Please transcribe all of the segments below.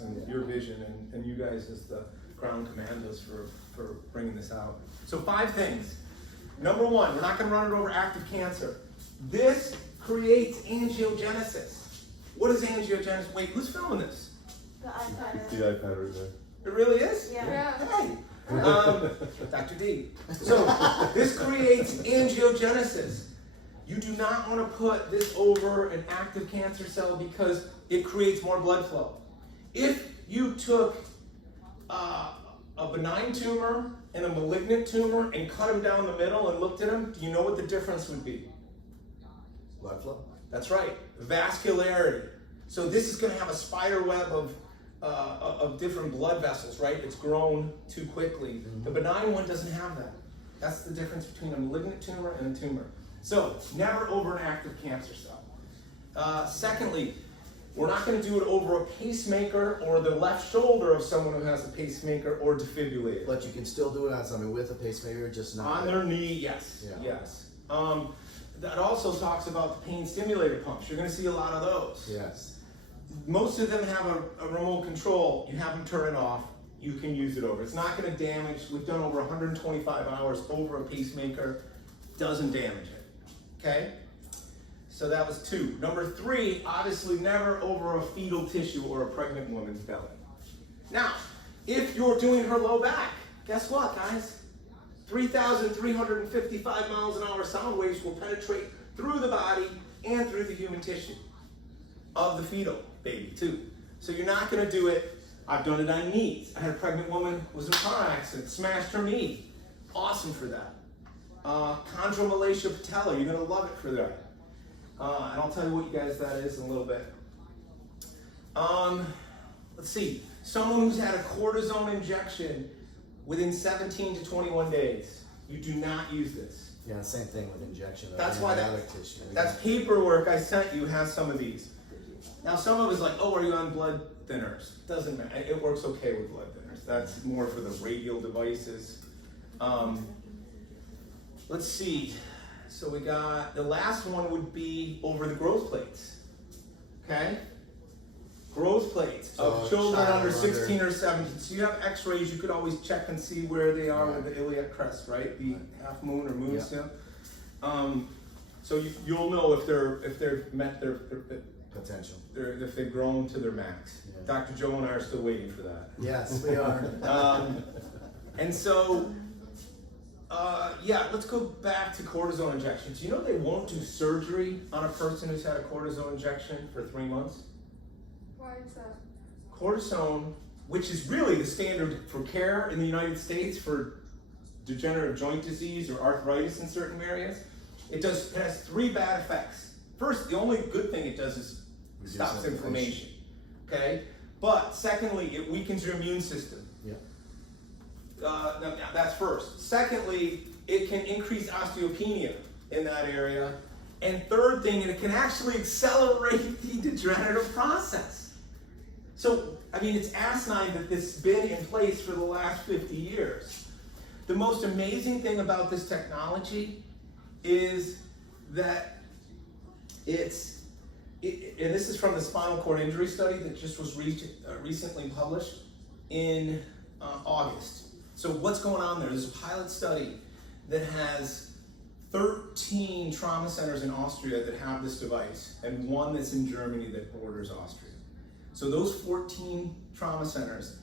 progress and your vision, and you guys as the ground commandos for bringing this out. So 5 things. Number 1, we're not going to run it over active cancer. This creates angiogenesis. What is angiogenesis? Wait, who's filming this? The iPad. It's the iPad right there. It really is? Yeah. Hey, Dr. D. So this creates angiogenesis. You do not want to put this over an active cancer cell because it creates more blood flow. If you took a benign tumor and a malignant tumor and cut them down the middle and looked at them, do you know what the difference would be? Blood flow? That's right, vascularity. So this is going to have a spider web of different blood vessels, right? It's grown too quickly. Mm-hmm. The benign one doesn't have that. That's the difference between a malignant tumor and a tumor. So never over an active cancer cell. Secondly, we're not going to do it over a pacemaker or the left shoulder of someone who has a pacemaker or defibrillator. But you can still do it on somebody with a pacemaker, just not On their knee, yes, Yeah. yes. That also talks about the pain stimulator pumps. You're going to see a lot of those. Yes. Most of them have a remote control. You have them turn it off. You can use it over. It's not going to damage. We've done over 125 hours over a pacemaker. Doesn't damage it. Okay? So that was 2. Number 3, obviously never over a fetal tissue or a pregnant woman's belly. Now, if you're doing her low back, guess what, guys? 3,355 miles an hour sound waves will penetrate through the body and through the human tissue of the fetal baby too. So you're not going to do it. I've done it on knees. I had a pregnant woman who was in a car accident, smashed her knee. Awesome for that. Chondromalacia patella, you're going to love it for that. And I'll tell you what you guys that is in a little bit. Let's see. Someone who's had a cortisone injection within 17 to 21 days. You do not use this. Yeah, same thing with injection. That's why tissue. that's paperwork I sent you has some of these. Now some of it's like, oh, are you on blood thinners? Doesn't matter. It works okay with blood thinners. That's more for the radial devices. Let's see. So we got, the last one would be over the growth plates. Okay? Growth plates of children under 16 or 17. So you have x-rays, you could always check and see where they are with the iliac crest, right? The half moon or moon still. So you'll know if they've met their potential. if they've grown to their max. Yeah. Dr. Joe and I are still waiting for that. Yes, we are. And so, yeah, let's go back to cortisone injections. You know they won't do surgery on a person who's had a cortisone injection for 3 months? Why is that? Cortisone, which is really the standard for care in the United States for degenerative joint disease or arthritis in certain areas, it has 3 bad effects. First, the only good thing it does is stops inflammation. Okay? But secondly, it weakens your immune system. Yeah. Now, that's first. Secondly, it can increase osteopenia in that area. And third thing, it can actually accelerate the degenerative process. So, I mean, it's asinine that this has been in place for the last 50 years. The most amazing thing about this technology is that and this is from the spinal cord injury study that just was recently published in August. So what's going on there? There's a pilot study that has 13 trauma centers in Austria that have this device and 1 that's in Germany that borders Austria. So those 14 trauma centers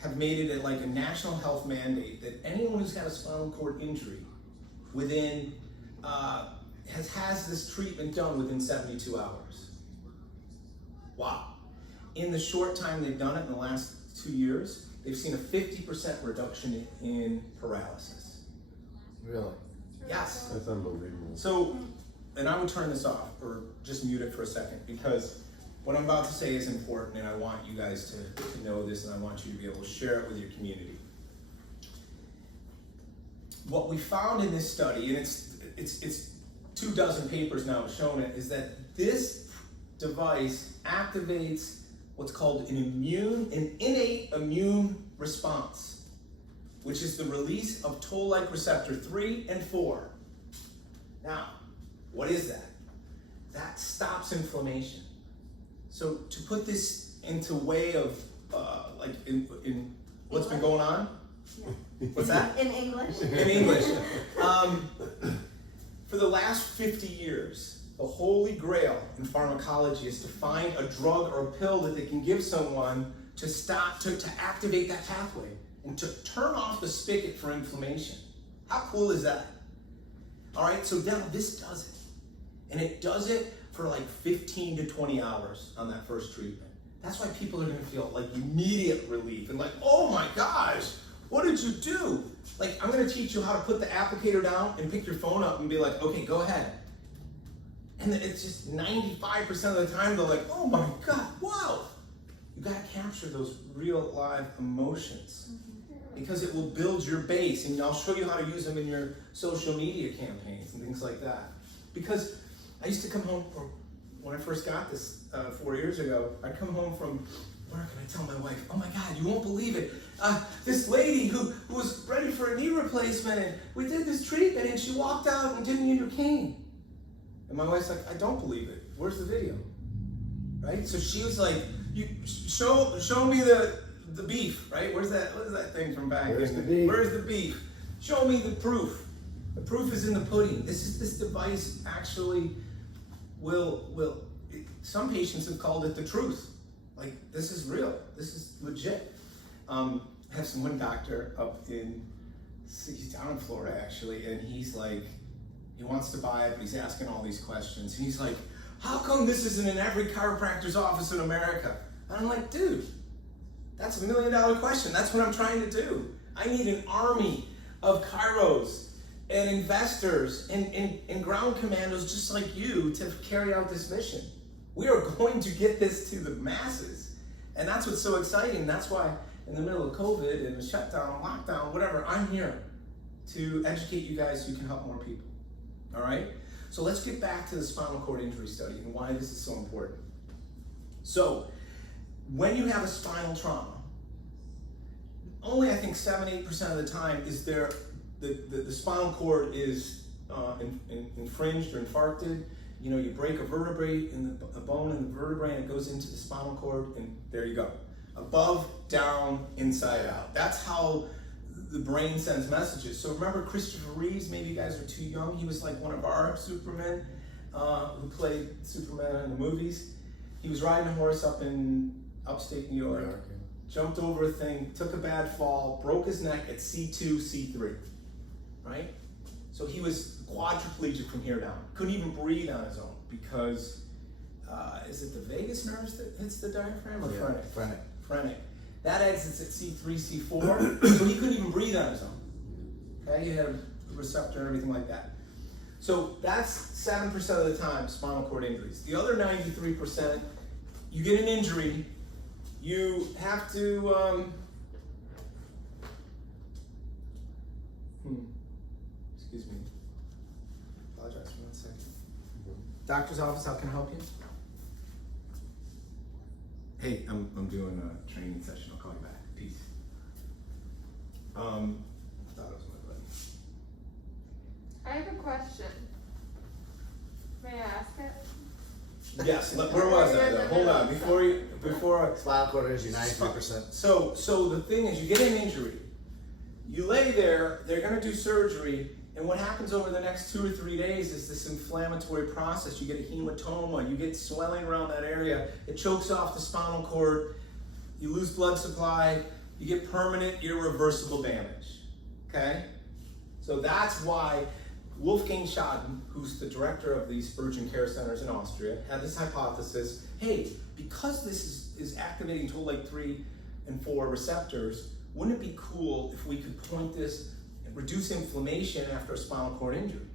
have made it like a national health mandate that anyone who's had a spinal cord injury within has this treatment done within 72 hours. Wow. In the short time they've done it, in the last 2 years, they've seen a 50% reduction in paralysis. Really? Yes. That's unbelievable. So, and I would turn this off or just mute it for a second because what I'm about to say is important and I want you guys to know this and I want you to be able to share it with your community. What we found in this study, and it's 24 papers now have shown it, is that this device activates what's called an innate immune response, which is the release of toll-like receptor 3 and 4. Now, what is that? That stops inflammation. So to put this into way of like in what's been going on? What's that? In English. In English. For the last 50 years, the holy grail in pharmacology is to find a drug or a pill that they can give someone to stop, to activate that pathway and to turn off the spigot for inflammation. How cool is that? All right, so now this does it. And it does it for like 15 to 20 hours on that first treatment. That's why people are gonna feel like immediate relief and like, oh my gosh, what did you do? Like, I'm gonna teach you how to put the applicator down and pick your phone up and be like, okay, go ahead. And it's just 95% of the time they're like, oh my God, wow. You gotta capture those real live emotions because it will build your base, and I'll show you how to use them in your social media campaigns and things like that. Because I used to come home, or when I first got this 4 years ago, I'd come home from work and I'd tell my wife, oh my God, you won't believe it. This lady who was ready for a knee replacement, and we did this treatment, and she walked out and didn't need her cane. And my wife's like, I don't believe it. Where's the video? Right? So she was like, you show me the beef, right? What is that thing from back? Where's the beef? Where's the beef? Show me the proof. The proof is in the pudding. This device actually will some patients have called it the truth. Like, this is real. This is legit. I have one doctor he's down in Florida actually, and he's like, he wants to buy it, but he's asking all these questions. And he's like, how come this isn't in every chiropractor's office in America? And I'm like, dude, that's $1 million question. That's what I'm trying to do. I need an army of chiros and investors and ground commandos just like you to carry out this mission. We are going to get this to the masses. And that's what's so exciting. That's why in the middle of COVID and the shutdown, lockdown, whatever, I'm here to educate you guys so you can help more people. All right? So let's get back to the spinal cord injury study and why this is so important. So when you have a spinal trauma, only I think 7-8% of the time is the spinal cord is infringed or infarcted. You know, you break a vertebrae in a bone in the vertebrae and it goes into the spinal cord, and there you go. Above, down, inside out. That's how the brain sends messages. So remember Christopher Reeves, maybe you guys are too young, he was like one of our Supermen who played Superman in the movies. He was riding a horse up in upstate New York, jumped over a thing, took a bad fall, broke his neck at C2, C3, right? So he was quadriplegic from here down. Couldn't even breathe on his own because, is it the vagus nerves that hits the diaphragm or phrenic? Phrenic. That exits at C3, C4, so he couldn't even breathe on his own. Okay, he had a receptor and everything like that. So that's 7% of the time, spinal cord injuries. The other 93%, you get an injury, you have to, excuse me, apologize for 1 second. Doctor's office, how can I help you? Hey, I'm doing a training session, I'll call you back, peace. I thought it was my buddy. I have a question. May I ask it? Yes, where was I though? Hold on, before Spinal cord injury, 93%. So the thing is, you get an injury, you lay there, they're gonna do surgery, and what happens over the next 2 or 3 days is this inflammatory process. You get a hematoma, you get swelling around that area, it chokes off the spinal cord, you lose blood supply, you get permanent, irreversible damage, okay? So that's why Wolfgang Schaden, who's the director of these urgent care centers in Austria, had this hypothesis, hey, because this is activating toll-like 3 and 4 receptors, wouldn't it be cool if we could point this and reduce inflammation after a spinal cord injury?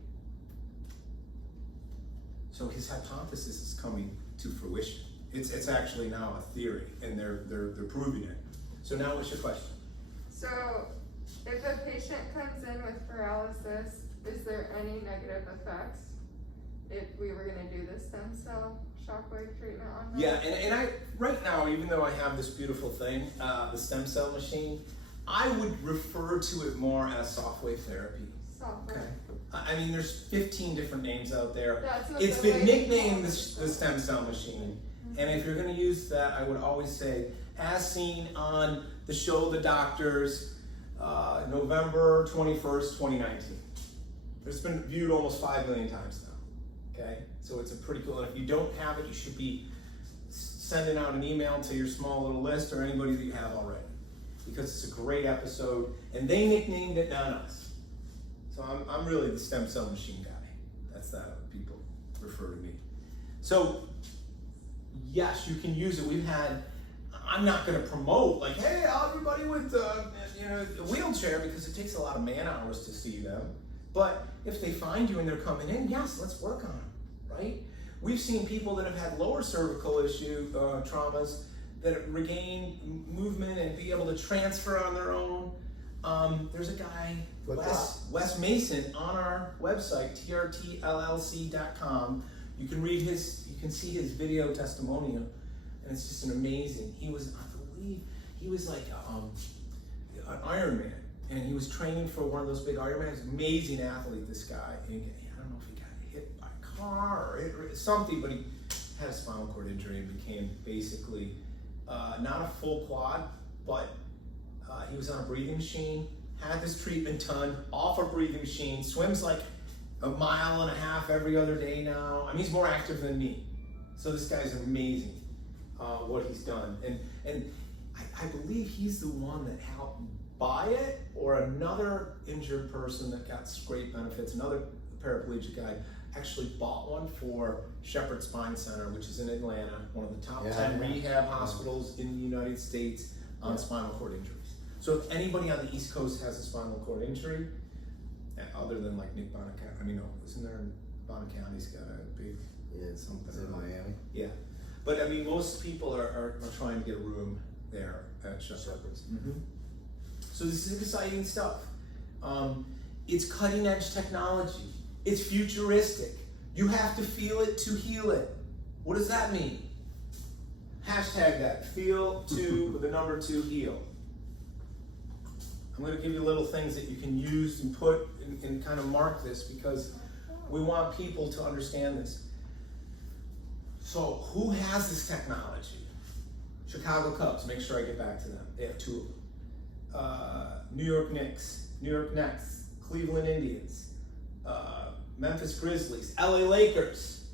So his hypothesis is coming to fruition. It's actually now a theory, and they're proving it. So now what's your question? So, if a patient comes in with paralysis, is there any negative effects if we were going to do the stem cell shockwave treatment on them? Yeah, and I, right now, even though I have this beautiful thing, the stem cell machine, I would refer to it more as Softwave therapy. Softwave. Okay. I mean, there's 15 different names out there. That's what It's the been lady nicknamed called the it. stem cell machine. And if you're going to use that, I would always say, as seen on the show The Doctors, November 21st, 2019. It's been viewed almost 5 million times now, okay? So it's a pretty cool, and if you don't have it, you should be sending out an email to your small little list or anybody that you have already, because it's a great episode, and they nicknamed it, not us. So I'm really the stem cell machine guy. That's how people refer to me. So yes, you can use it. I'm not going to promote like, hey, everybody with a wheelchair, because it takes a lot of man hours to see them. But if they find you and they're coming in, yes, let's work on them, right? We've seen people that have had lower cervical traumas that regain movement and be able to transfer on their own. There's a guy, Wes Mason, on our website, trtllc.com. You can see his video testimonial, and it's just an amazing. He was, I believe, like an Ironman, and he was training for one of those big Ironmans. Amazing athlete, this guy. And I don't know if he got hit by a car or something, but he had a spinal cord injury and became basically not a full quad, but he was on a breathing machine, had this treatment done, off a breathing machine, swims like 1.5 miles every other day now. I mean, he's more active than me. So this guy's amazing, what he's done. And I believe he's the one that helped buy it, or another injured person that got great benefits, another paraplegic guy, actually bought one for Shepherd Spine Center, which is in Atlanta, one of the top 10 rehab hospitals in the United States on spinal cord injuries. So if anybody on the East Coast has a spinal cord injury, other than like Nick Bonacounti, I mean, no, isn't there Bonacounti's got a big something? It's in Miami. Yeah, but I mean, most people are trying to get a room there at Shepherd's. Mm-hmm. So this is exciting stuff. It's cutting edge technology. It's futuristic. You have to feel it to heal it. What does that mean? Hashtag that, feel to the number 2 heal. I'm going to give you little things that you can use and put and kind of mark this, because we want people to understand this. So who has this technology? Chicago Cubs, make sure I get back to them. They have 2 of them. New York Knicks, Cleveland Indians, Memphis Grizzlies, LA Lakers.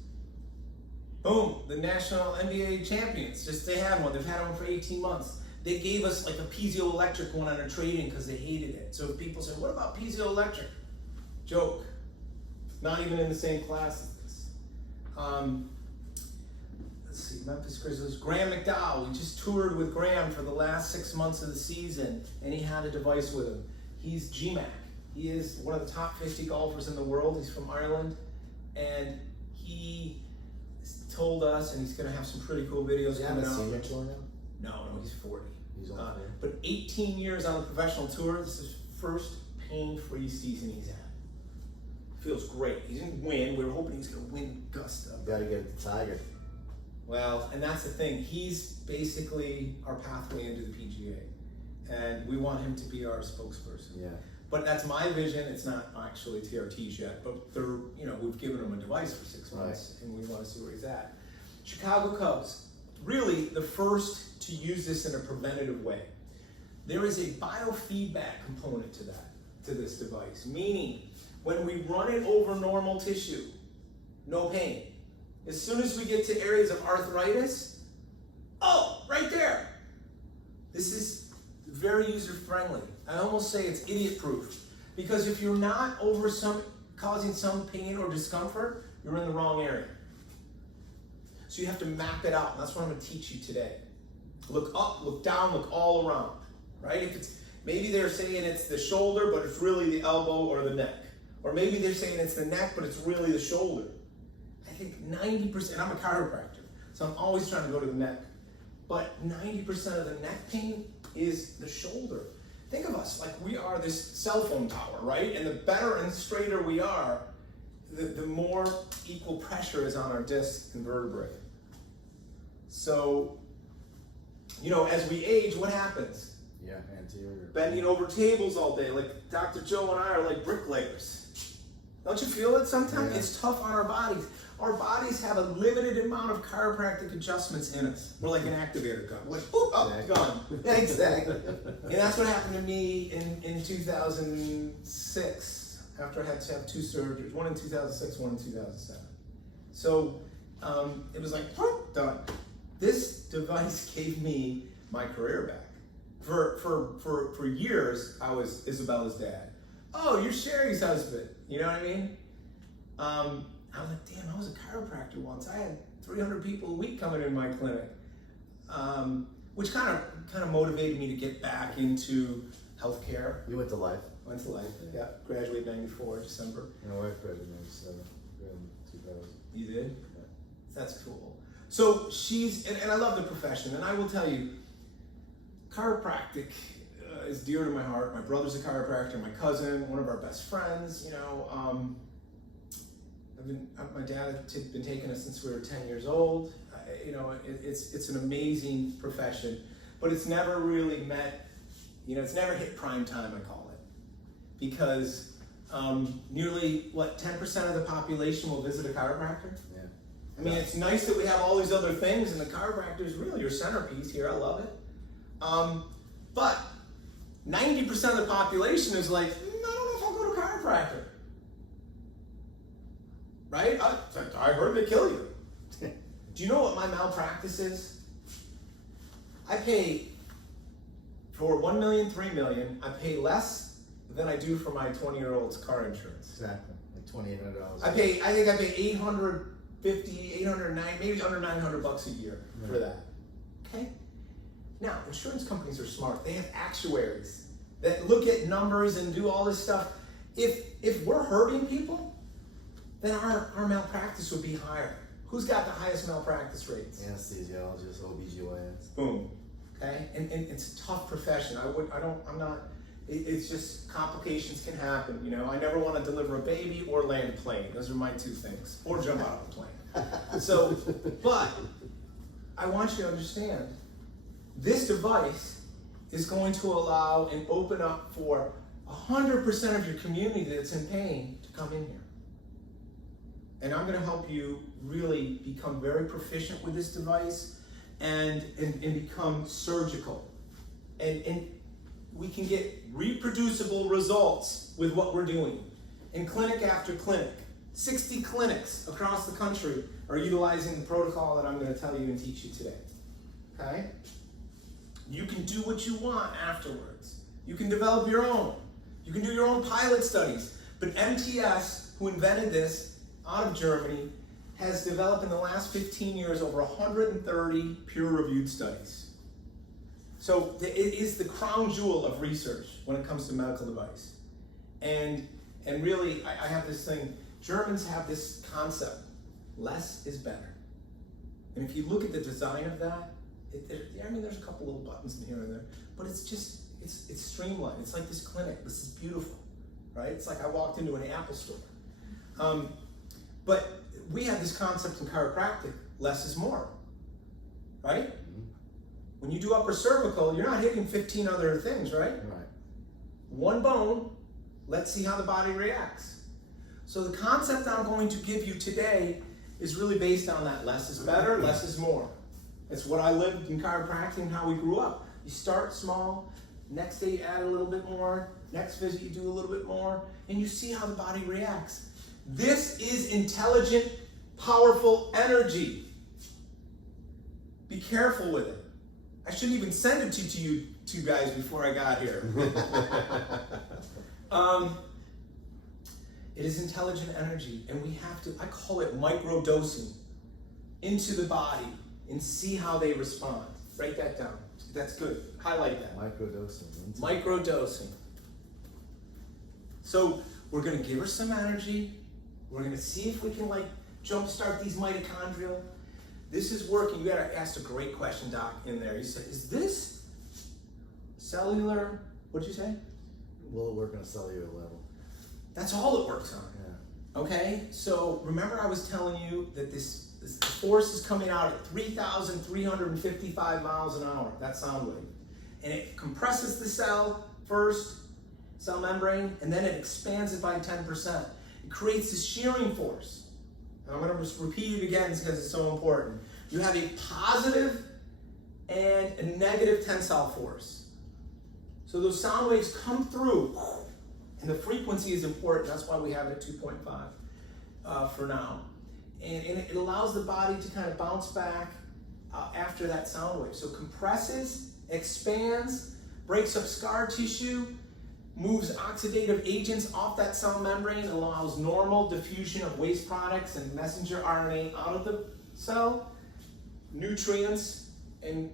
Boom, the national NBA champions. They had one. They've had one for 18 months. They gave us like a piezoelectric one on a trade-in because they hated it. So if people say, what about piezoelectric? Joke. Not even in the same class as this. Let's see, Memphis Grizzlies. Graham McDowell. We just toured with Graham for the last 6 months of the season, and he had a device with him. He's GMAC. He is one of the top 50 golfers in the world. He's from Ireland, and he told us, and he's going to have some pretty cool videos coming out. Senior tour now? No, he's 40. He's on 40. But 18 years on the professional tour, this is his first pain-free season he's had. Feels great. He didn't win. We were hoping he was going to win Augusta. Got to get the Tiger. Well, and that's the thing. He's basically our pathway into the PGA, and we want him to be our spokesperson. Yeah. But that's my vision. It's not actually TRT's yet, but they're, we've given him a device for 6 months, and we want to see where he's at. Chicago Cubs, really the first to use this in a preventative way. There is a biofeedback component to this device, meaning when we run it over normal tissue, no pain. As soon as we get to areas of arthritis, oh, right there. This is very user-friendly. I almost say it's idiot-proof, because if you're not causing some pain or discomfort, you're in the wrong area. So you have to map it out. That's what I'm going to teach you today. Look up, look down, look all around, right? Maybe they're saying it's the shoulder, but it's really the elbow or the neck. Or maybe they're saying it's the neck, but it's really the shoulder. I think 90%, and I'm a chiropractor, so I'm always trying to go to the neck, but 90% of the neck pain is the shoulder. Think of us like we are this cell phone tower, right? And the better and straighter we are, the more equal pressure is on our discs and vertebrae. So, as we age, what happens? Yeah, anterior. Bending over tables all day, like Dr. Joe and I are like bricklayers. Don't you feel it sometimes? Yeah. It's tough on our bodies. Our bodies have a limited amount of chiropractic adjustments in us. We're like an activator gun. Like, boop, up, gone. Yeah, exactly. And that's what happened to me in 2006, after I had to have 2 surgeries, one in 2006, one in 2007. So it was like, done. This device gave me my career back. For years, I was Isabella's dad. Oh, you're Sherry's husband. You know what I mean? I was like, damn, I was a chiropractor once. I had 300 people a week coming in my clinic, which kind of motivated me to get back into healthcare. You went to life. Went to life. Yeah, graduated '94 December. My wife graduated in 97, in 2000. You did? Yeah. That's cool. So she's, and I love the profession, and I will tell you, chiropractic is dear to my heart. My brother's a chiropractor, my cousin, one of our best friends, you know. My dad had been taking us since we were 10 years old. You know, it's an amazing profession, but it's never really met, you know, it's never hit prime time, I call it. Because nearly, 10% of the population will visit a chiropractor? Yeah. I mean, it's nice that we have all these other things, and the chiropractor is really your centerpiece here. I love it. But 90% of the population is like, I don't know if I'll go to a chiropractor. Right? I heard they kill you. Do you know what my malpractice is? I pay for $1 million, $3 million. I pay less than I do for my 20-year-old's car insurance. Exactly. Like $2,800. I think I pay $850, $809, maybe under $900 a year for that. Okay? Now, insurance companies are smart. They have actuaries that look at numbers and do all this stuff. If we're hurting people, then our malpractice would be higher. Who's got the highest malpractice rates? Anesthesiologists, OBGYNs. Boom. Okay? And it's a tough profession. It's just complications can happen, you know. I never want to deliver a baby or land a plane. Those are my 2 things. Or jump out of a plane. So, but I want you to understand, this device is going to allow and open up for 100% of your community that's in pain to come in here. And I'm going to help you really become very proficient with this device and become surgical. And we can get reproducible results with what we're doing. In clinic after clinic, 60 clinics across the country are utilizing the protocol that I'm going to tell you and teach you today. Okay? You can do what you want afterwards. You can develop your own. You can do your own pilot studies. But MTS, who invented this out of Germany, has developed in the last 15 years over 130 peer-reviewed studies. So it is the crown jewel of research when it comes to medical device. And really, I have this thing, Germans have this concept, less is better. And if you look at the design of that, there's a couple little buttons in here and there, but it's just, it's streamlined. It's like this clinic, this is beautiful, right? It's like I walked into an Apple store. But we have this concept in chiropractic, less is more, right? Mm-hmm. When you do upper cervical, you're not hitting 15 other things, right? Right. One bone, let's see how the body reacts. So the concept I'm going to give you today is really based on that less is better, less is more. It's what I lived in chiropractic and how we grew up. You start small, next day you add a little bit more, next visit you do a little bit more, and you see how the body reacts. This is intelligent, powerful energy. Be careful with it. I shouldn't even send it to you two guys before I got here. It is intelligent energy, and we have to, I call it micro-dosing into the body and see how they respond. Write that down. That's good. Highlight that. Micro-dosing. Micro-dosing. So we're going to give her some energy. We're going to see if we can jumpstart these mitochondrial. This is working. You got to ask a great question, Doc, in there. You said, is this cellular, what'd you say? Will it work on a cellular level? That's all it works on. Yeah. Okay, so remember I was telling you that this force is coming out at 3,355 miles an hour, that sound wave. And it compresses the cell first, cell membrane, and then it expands it by 10%. it creates this shearing force. And I'm going to just repeat it again because it's so important. You have a positive and a negative tensile force. So those sound waves come through, and the frequency is important. That's why we have it at 2.5 for now. And it allows the body to kind of bounce back after that sound wave. So compresses, expands, breaks up scar tissue, moves oxidative agents off that cell membrane, allows normal diffusion of waste products and messenger RNA out of the cell, nutrients and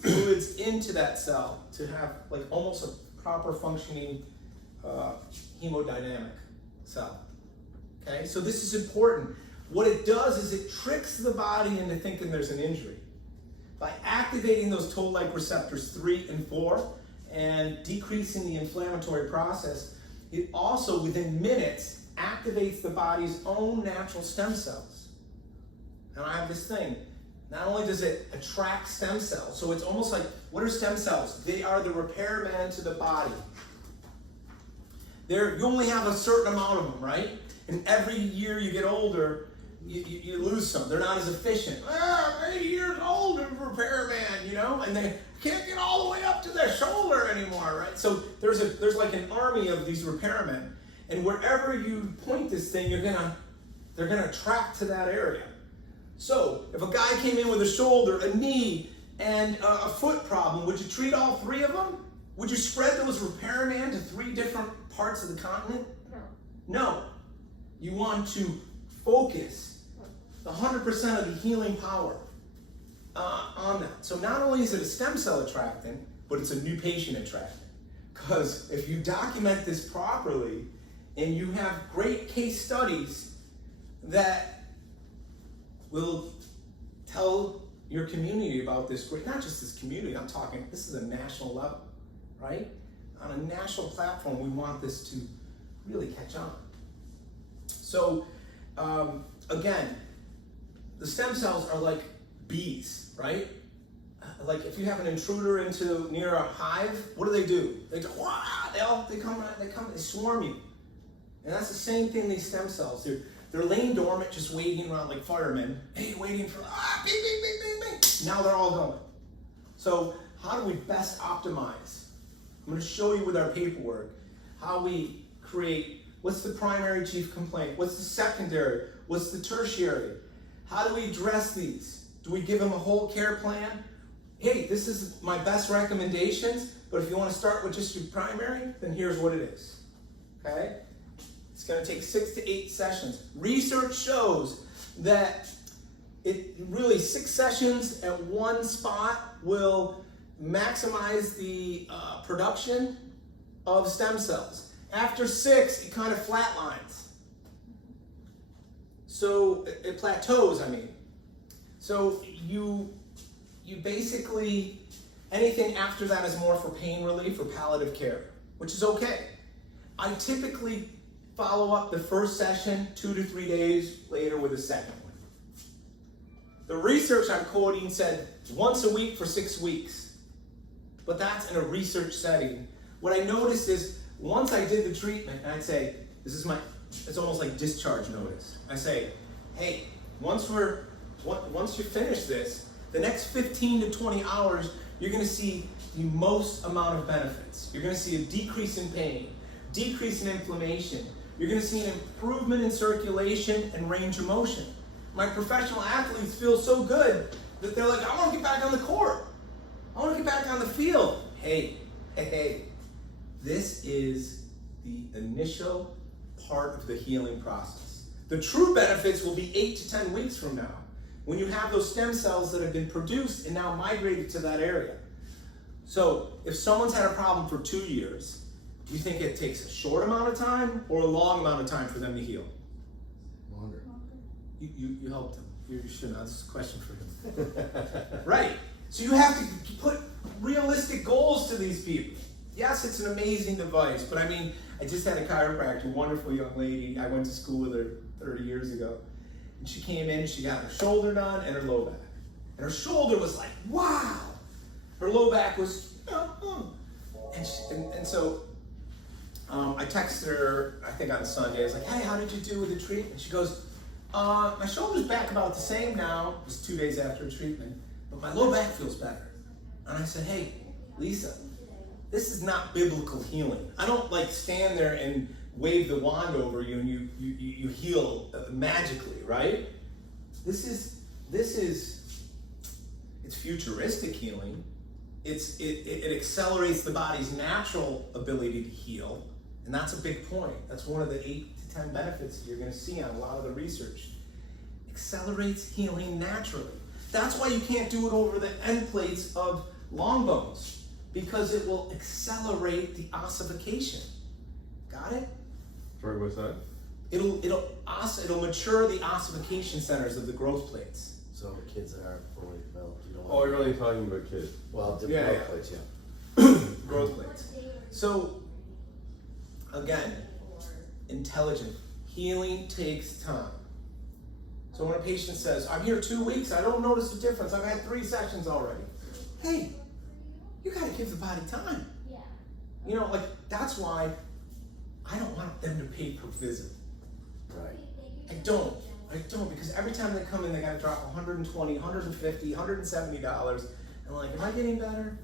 fluids into that cell to have like almost a proper functioning hemodynamic cell. Okay, so this is important. What it does is it tricks the body into thinking there's an injury. By activating those toll-like receptors 3 and 4 and decreasing the inflammatory process, it also, within minutes, activates the body's own natural stem cells. And I have this thing. Not only does it attract stem cells, so it's almost like, what are stem cells? They are the repairman to the body. You only have a certain amount of them, right? And every year you get older, you lose some. They're not as efficient. I'm 80 years old and repairman, you know, and they can't get all the way up to their shoulder anymore, right? So there's like an army of these repairmen, and wherever you point this thing, they're gonna track to that area. So if a guy came in with a shoulder, a knee, and a foot problem, would you treat all 3 of them? Would you spread those repairmen to 3 different parts of the continent? No. You want to focus 100% of the healing power on that. So not only is it a stem cell attractant, but it's a new patient attractant. Because if you document this properly and you have great case studies that will tell your community about this great, not just this community, I'm talking, this is a national level, right? On a national platform, we want this to really catch on. So, again, the stem cells are like bees, right? Like if you have an intruder near a hive, what do? They go, wah! They come, they swarm you. And that's the same thing, these stem cells. They're laying dormant, just waiting around like firemen. Hey, waiting for, bing, bing, bing, bing, bing. Now they're all going. So how do we best optimize? I'm gonna show you with our paperwork how we create, what's the primary chief complaint? What's the secondary? What's the tertiary? How do we address these? Do we give them a whole care plan? Hey, this is my best recommendations, but if you want to start with just your primary, then here's what it is. Okay? It's going to take 6 to 8 sessions. Research shows that it really 6 sessions at one spot will maximize the production of stem cells. After 6, it kind of flatlines. So it plateaus, I mean. So you basically, anything after that is more for pain relief or palliative care, which is okay. I typically follow up the first session 2 to 3 days later with a second one. The research I'm quoting said once a week for 6 weeks, but that's in a research setting. What I noticed is once I did the treatment, I'd say, it's almost like discharge notice. I say, hey, once you finish this, the next 15 to 20 hours, you're gonna see the most amount of benefits. You're gonna see a decrease in pain, decrease in inflammation. You're gonna see an improvement in circulation and range of motion. My professional athletes feel so good that they're like, I wanna get back on the court. I wanna get back on the field. Hey, this is the initial part of the healing process. The true benefits will be 8 to 10 weeks from now, when you have those stem cells that have been produced and now migrated to that area. So if someone's had a problem for 2 years, do you think it takes a short amount of time or a long amount of time for them to heal? Longer. You helped them. You shouldn't. That's a question for him. Right. So you have to put realistic goals to these people. Yes, it's an amazing device, but I mean, I just had a chiropractor, a wonderful young lady. I went to school with her 30 years ago. And she came in, she got her shoulder done and her low back. And her shoulder was like, wow. Her low back was, and so I texted her, I think on Sunday, I was like, hey, how did you do with the treatment? She goes, my shoulder's back about the same now. It was 2 days after the treatment, but my low back feels better. And I said, hey, Lisa, this is not biblical healing. I don't like stand there and wave the wand over you and you heal magically, right? This is it's futuristic healing. It accelerates the body's natural ability to heal, and that's a big point. That's one of the 8 to 10 benefits that you're going to see on a lot of the research. Accelerates healing naturally. That's why you can't do it over the end plates of long bones, because it will accelerate the ossification. Got it? Sorry, what's that? It'll mature the ossification centers of the growth plates. So kids that aren't fully developed, you don't Oh, you're really talking about kids. Well, the Yeah, growth yeah. plates, yeah. Growth plates. So, again, intelligent. Healing takes time. So when a patient says, I'm here 2 weeks, I don't notice a difference, I've had 3 sessions already. Hey, you gotta give the body time. You know, like, that's why I don't want them to pay per visit. Right. I don't, because every time they come in, they gotta drop $120, $150, $170, and like, am I getting better?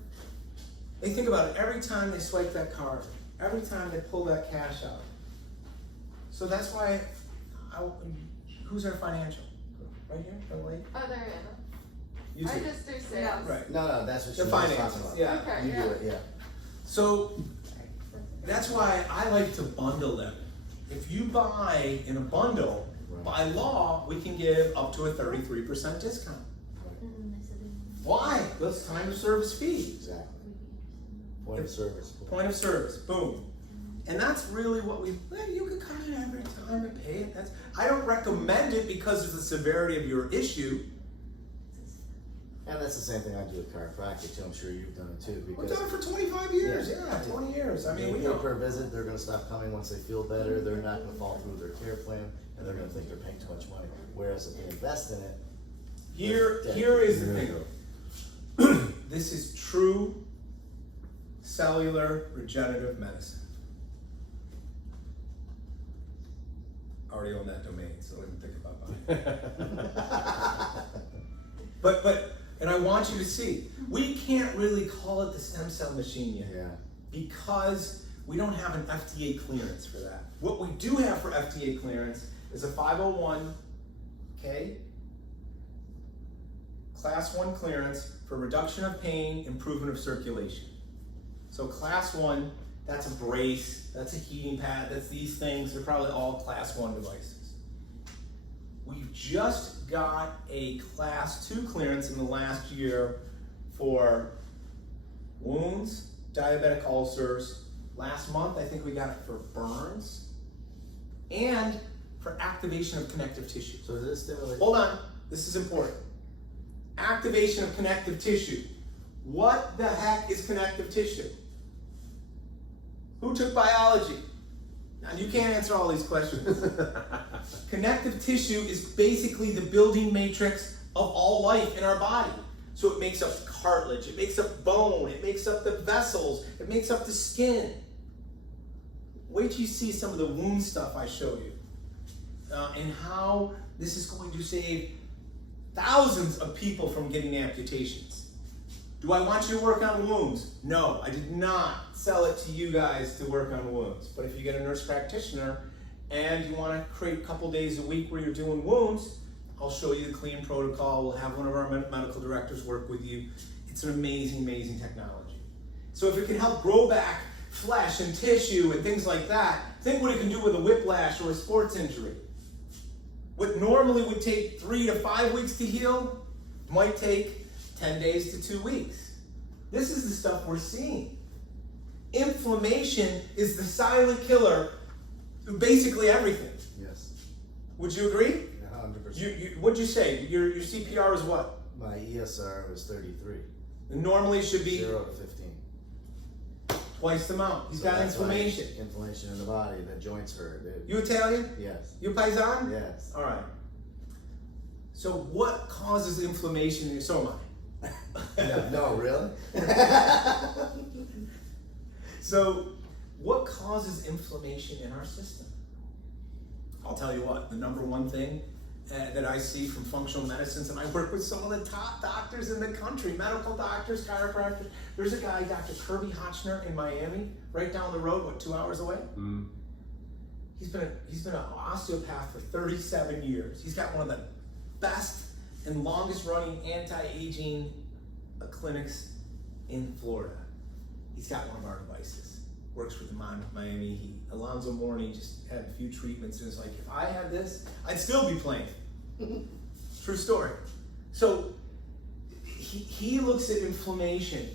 They think about it every time they swipe that card, every time they pull that cash out. So that's why, who's our financial? Right here, the lady? Other Anna. You I two. just do sales. Right. No, that's what she They're was talking finances, about. yeah. Okay, You yeah. do it, yeah. So that's why I like to bundle them. If you buy in a bundle, by law, we can give up to a 33% discount. Why? That's time of service fee. Exactly. Point of service. Point of service, boom. And that's really what you can come in every time and pay it. I don't recommend it because of the severity of your issue. And that's the same thing I do with chiropractic too. I'm sure you've done it too. We've Because done it for 25 years, yeah, 20 years. I mean, we pay know. per visit, they're gonna stop coming once they feel better. They're not gonna fall through their care plan, and they're gonna think they're paying too much money. Whereas if they invest in it, Here is the thing. This is true cellular regenerative medicine. I already own that domain, so I didn't think about buying it. But and I want you to see, we can't really call it the stem cell machine yet. yeah. Because we don't have an FDA clearance for that. What we do have for FDA clearance is a 501, okay? Class 1 clearance for reduction of pain, improvement of circulation. So class 1, that's a brace, that's a heating pad, that's these things. They're probably all class 1 devices. We've just got a class 2 clearance in the last year for wounds, diabetic ulcers. Last month, I think we got it for burns and for activation of connective tissue. So does this stimulate? Hold on, this is important. Activation of connective tissue. What the heck is connective tissue? Who took biology? Now you can't answer all these questions. Connective tissue is basically the building matrix of all life in our body. So it makes up cartilage, it makes up bone, it makes up the vessels, it makes up the skin. Wait till you see some of the wound stuff I show you. And how this is going to save thousands of people from getting amputations. Do I want you to work on wounds? No, I did not sell it to you guys to work on wounds. But if you get a nurse practitioner and you want to create a couple days a week where you're doing wounds, I'll show you the clean protocol. We'll have one of our medical directors work with you. It's an amazing, amazing technology. So if it can help grow back flesh and tissue and things like that, think what it can do with a whiplash or a sports injury. What normally would take 3 to 5 weeks to heal might take 10 days to 2 weeks. This is the stuff we're seeing. Inflammation is the silent killer of basically everything. Yes. Would you agree? 100%. What'd you say? Your CPR is what? My ESR was 33. It normally should be 0 to 15. twice the amount. He's So got that's why inflammation. Inflammation in the body, the joints hurt. You Italian? Yes. You Paisan? Yes. All right. So what causes inflammation? So am I. No, really? So What causes inflammation in our system? I'll tell you what, the number one thing that I see from functional medicines, and I work with some of the top doctors in the country, medical doctors, chiropractors. There's a guy, Dr. Kirby Hotchner in Miami, right down the road, 2 hours away? Mm. He's been an osteopath for 37 years. He's got one of the best and longest running anti-aging clinics in Florida. He's got one of our devices. Works with him in Miami. He, Alonzo Mourning, just had a few treatments, and it's like, if I had this, I'd still be playing. True story. So he looks at inflammation.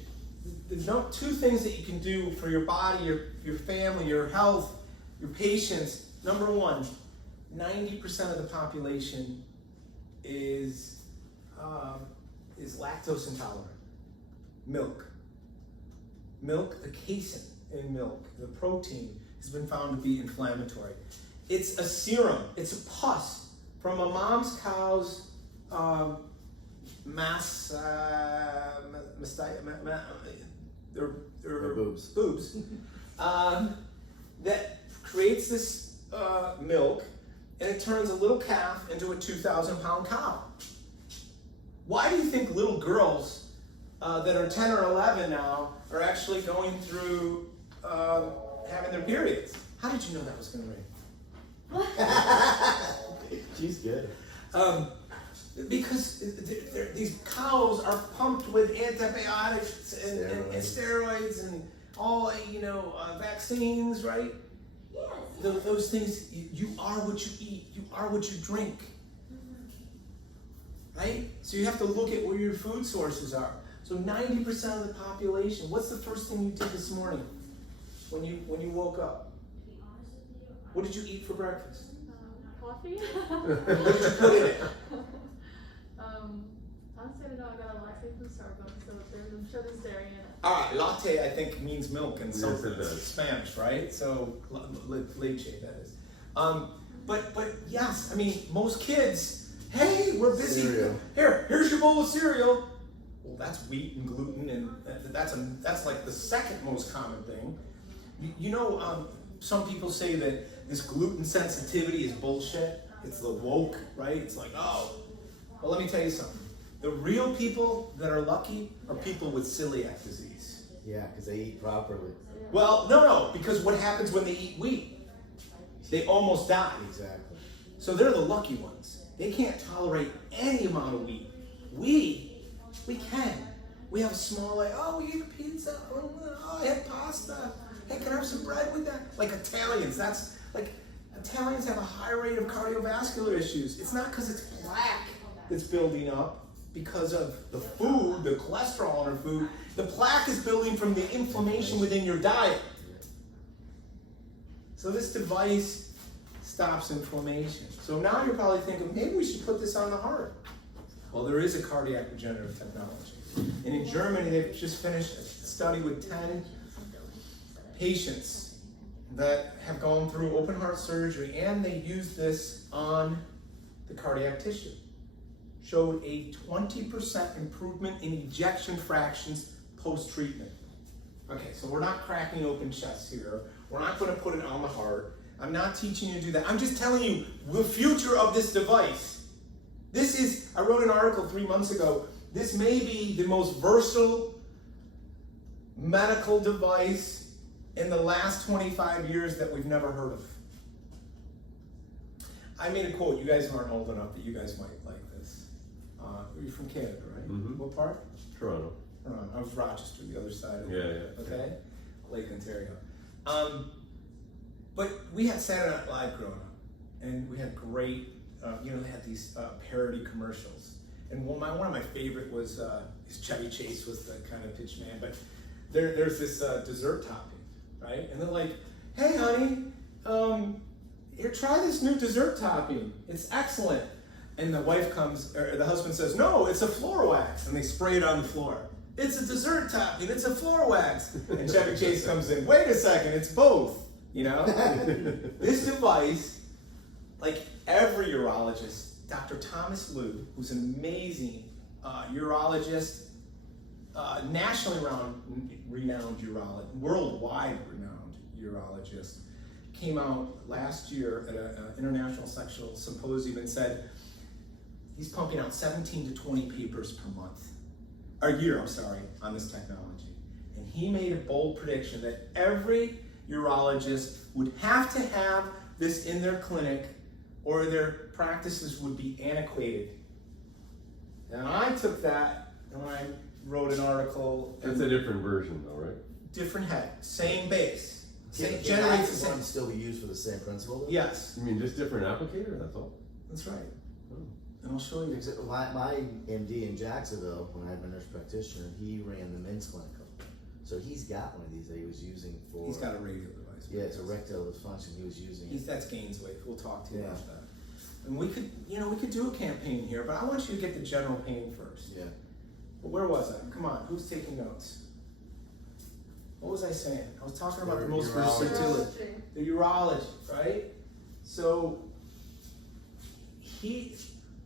There's two things that you can do for your body, your family, your health, your patients. Number one, 90% of the population is lactose intolerant. Milk, the casein in milk, the protein, has been found to be inflammatory. It's a serum, it's a pus from a mom's cow's boobs that creates this milk, and it turns a little calf into a 2,000-pound cow. Why do you think little girls that are 10 or 11 now are actually going through having their periods? How did you know that was going to rain? She's good. Because these cows are pumped with antibiotics and steroids and all, vaccines, right? Yes. Those things, you are what you eat, you are what you drink. Right? So you have to look at where your food sources are. So 90% of the population, what's the first thing you did this morning when you woke up? To be honest with you, What did you eat for breakfast? coffee. What did you put in it? Honestly, I got a latte from Starbucks, so I'm sure there's dairy in it. All right, latte I think means milk in some Yes, it does. Spanish, right? So leche, that is. But yes, I mean most kids. Hey, we're busy. Cereal. Here's your bowl of cereal. Well, that's wheat and gluten, and that's like the second most common thing. Some people say that this gluten sensitivity is bullshit. It's the woke, right? It's like, oh, well, let me tell you something. The real people that are lucky are people with celiac disease. Yeah, because they eat properly. Well, no, because what happens when they eat wheat? They almost die. Exactly. So they're the lucky ones. They can't tolerate any amount of wheat. We can. We have a small, we eat a pizza. Oh, I had pasta. Hey, can I have some bread with that? Like Italians, Italians have a high rate of cardiovascular issues. It's not because it's plaque that's building up because of the food, the cholesterol in our food. The plaque is building from the inflammation within your diet. So this device stops inflammation. So now you're probably thinking, maybe we should put this on the heart. Well, there is a cardiac regenerative technology. And in Germany, they've just finished a study with 10 patients that have gone through open heart surgery, and they used this on the cardiac tissue. Showed a 20% improvement in ejection fractions post-treatment. Okay, so we're not cracking open chests here. We're not going to put it on the heart. I'm not teaching you to do that. I'm just telling you the future of this device. I wrote an article 3 months ago. This may be the most versatile medical device in the last 25 years that we've never heard of. I made a quote. You guys aren't old enough that you guys might like this. You're from Canada, right? Mm-hmm. What part? Toronto. I was Rochester, the other side of Yeah. Lake Ontario. But we had Saturday Night Live growing up, and we had great, they had these parody commercials. And one of my favorite was Chevy Chase was the kind of pitch man, but there's this dessert topping, right? And they're like, hey honey, here, try this new dessert topping. It's excellent. And the husband says, no, it's a floor wax. And they spray it on the floor. It's a dessert topping, it's a floor wax. And Chevy Chase comes in, wait a second, it's both, This device, like every urologist, Dr. Thomas Liu, who's an amazing urologist, nationally renowned urologist, worldwide renowned urologist, came out last year at an international sexual symposium and said he's pumping out 17 to 20 papers per month, or year, I'm sorry, on this technology. And he made a bold prediction that every urologist would have to have this in their clinic or their practices would be antiquated. And I took that and I wrote an article. It's a different version though, right? Different head, same base. Can Generates the active same. ones still be used for the same principle? Though? Yes, You mean just different applicator, that's all? that's right. Oh. And I'll show you. Because my MD in Jacksonville, when I had my nurse practitioner, he ran the men's clinic. So he's got one of these that he was using for. He's got a radio device. Yeah, it's a erectile dysfunction. He was using it. That's Gaineswave. We'll talk to you Yeah. about that. And we could do a campaign here, but I want you to get the general pain first. Yeah. But where was I? Come on, who's taking notes? What was I saying? I was talking about the most Urology. versatility. The urology, right? So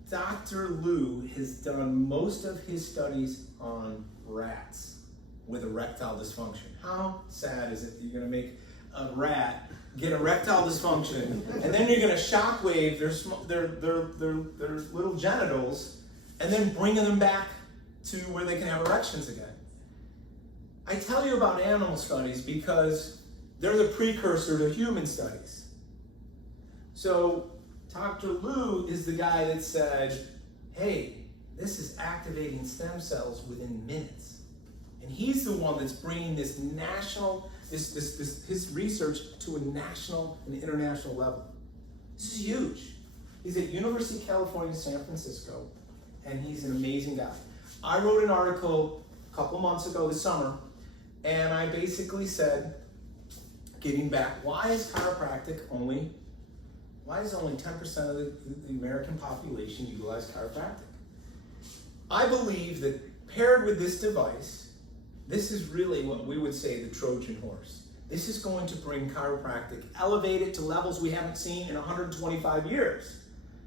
Dr. Liu has done most of his studies on rats with erectile dysfunction. How sad is it that you're gonna make a rat get erectile dysfunction, and then you're gonna shockwave their little genitals, and then bringing them back to where they can have erections again? I tell you about animal studies because they're the precursor to human studies. So Dr. Liu is the guy that said, hey, this is activating stem cells within minutes. And he's the one that's bringing this national, his research to a national and international level. This is huge. He's at University of California, San Francisco, and he's an amazing guy. I wrote an article a couple months ago this summer, and I basically said, getting back, why is only 10% of the American population utilize chiropractic? I believe that paired with this device, this is really what we would say the Trojan horse. This is going to bring chiropractic, elevate it to levels we haven't seen in 125 years.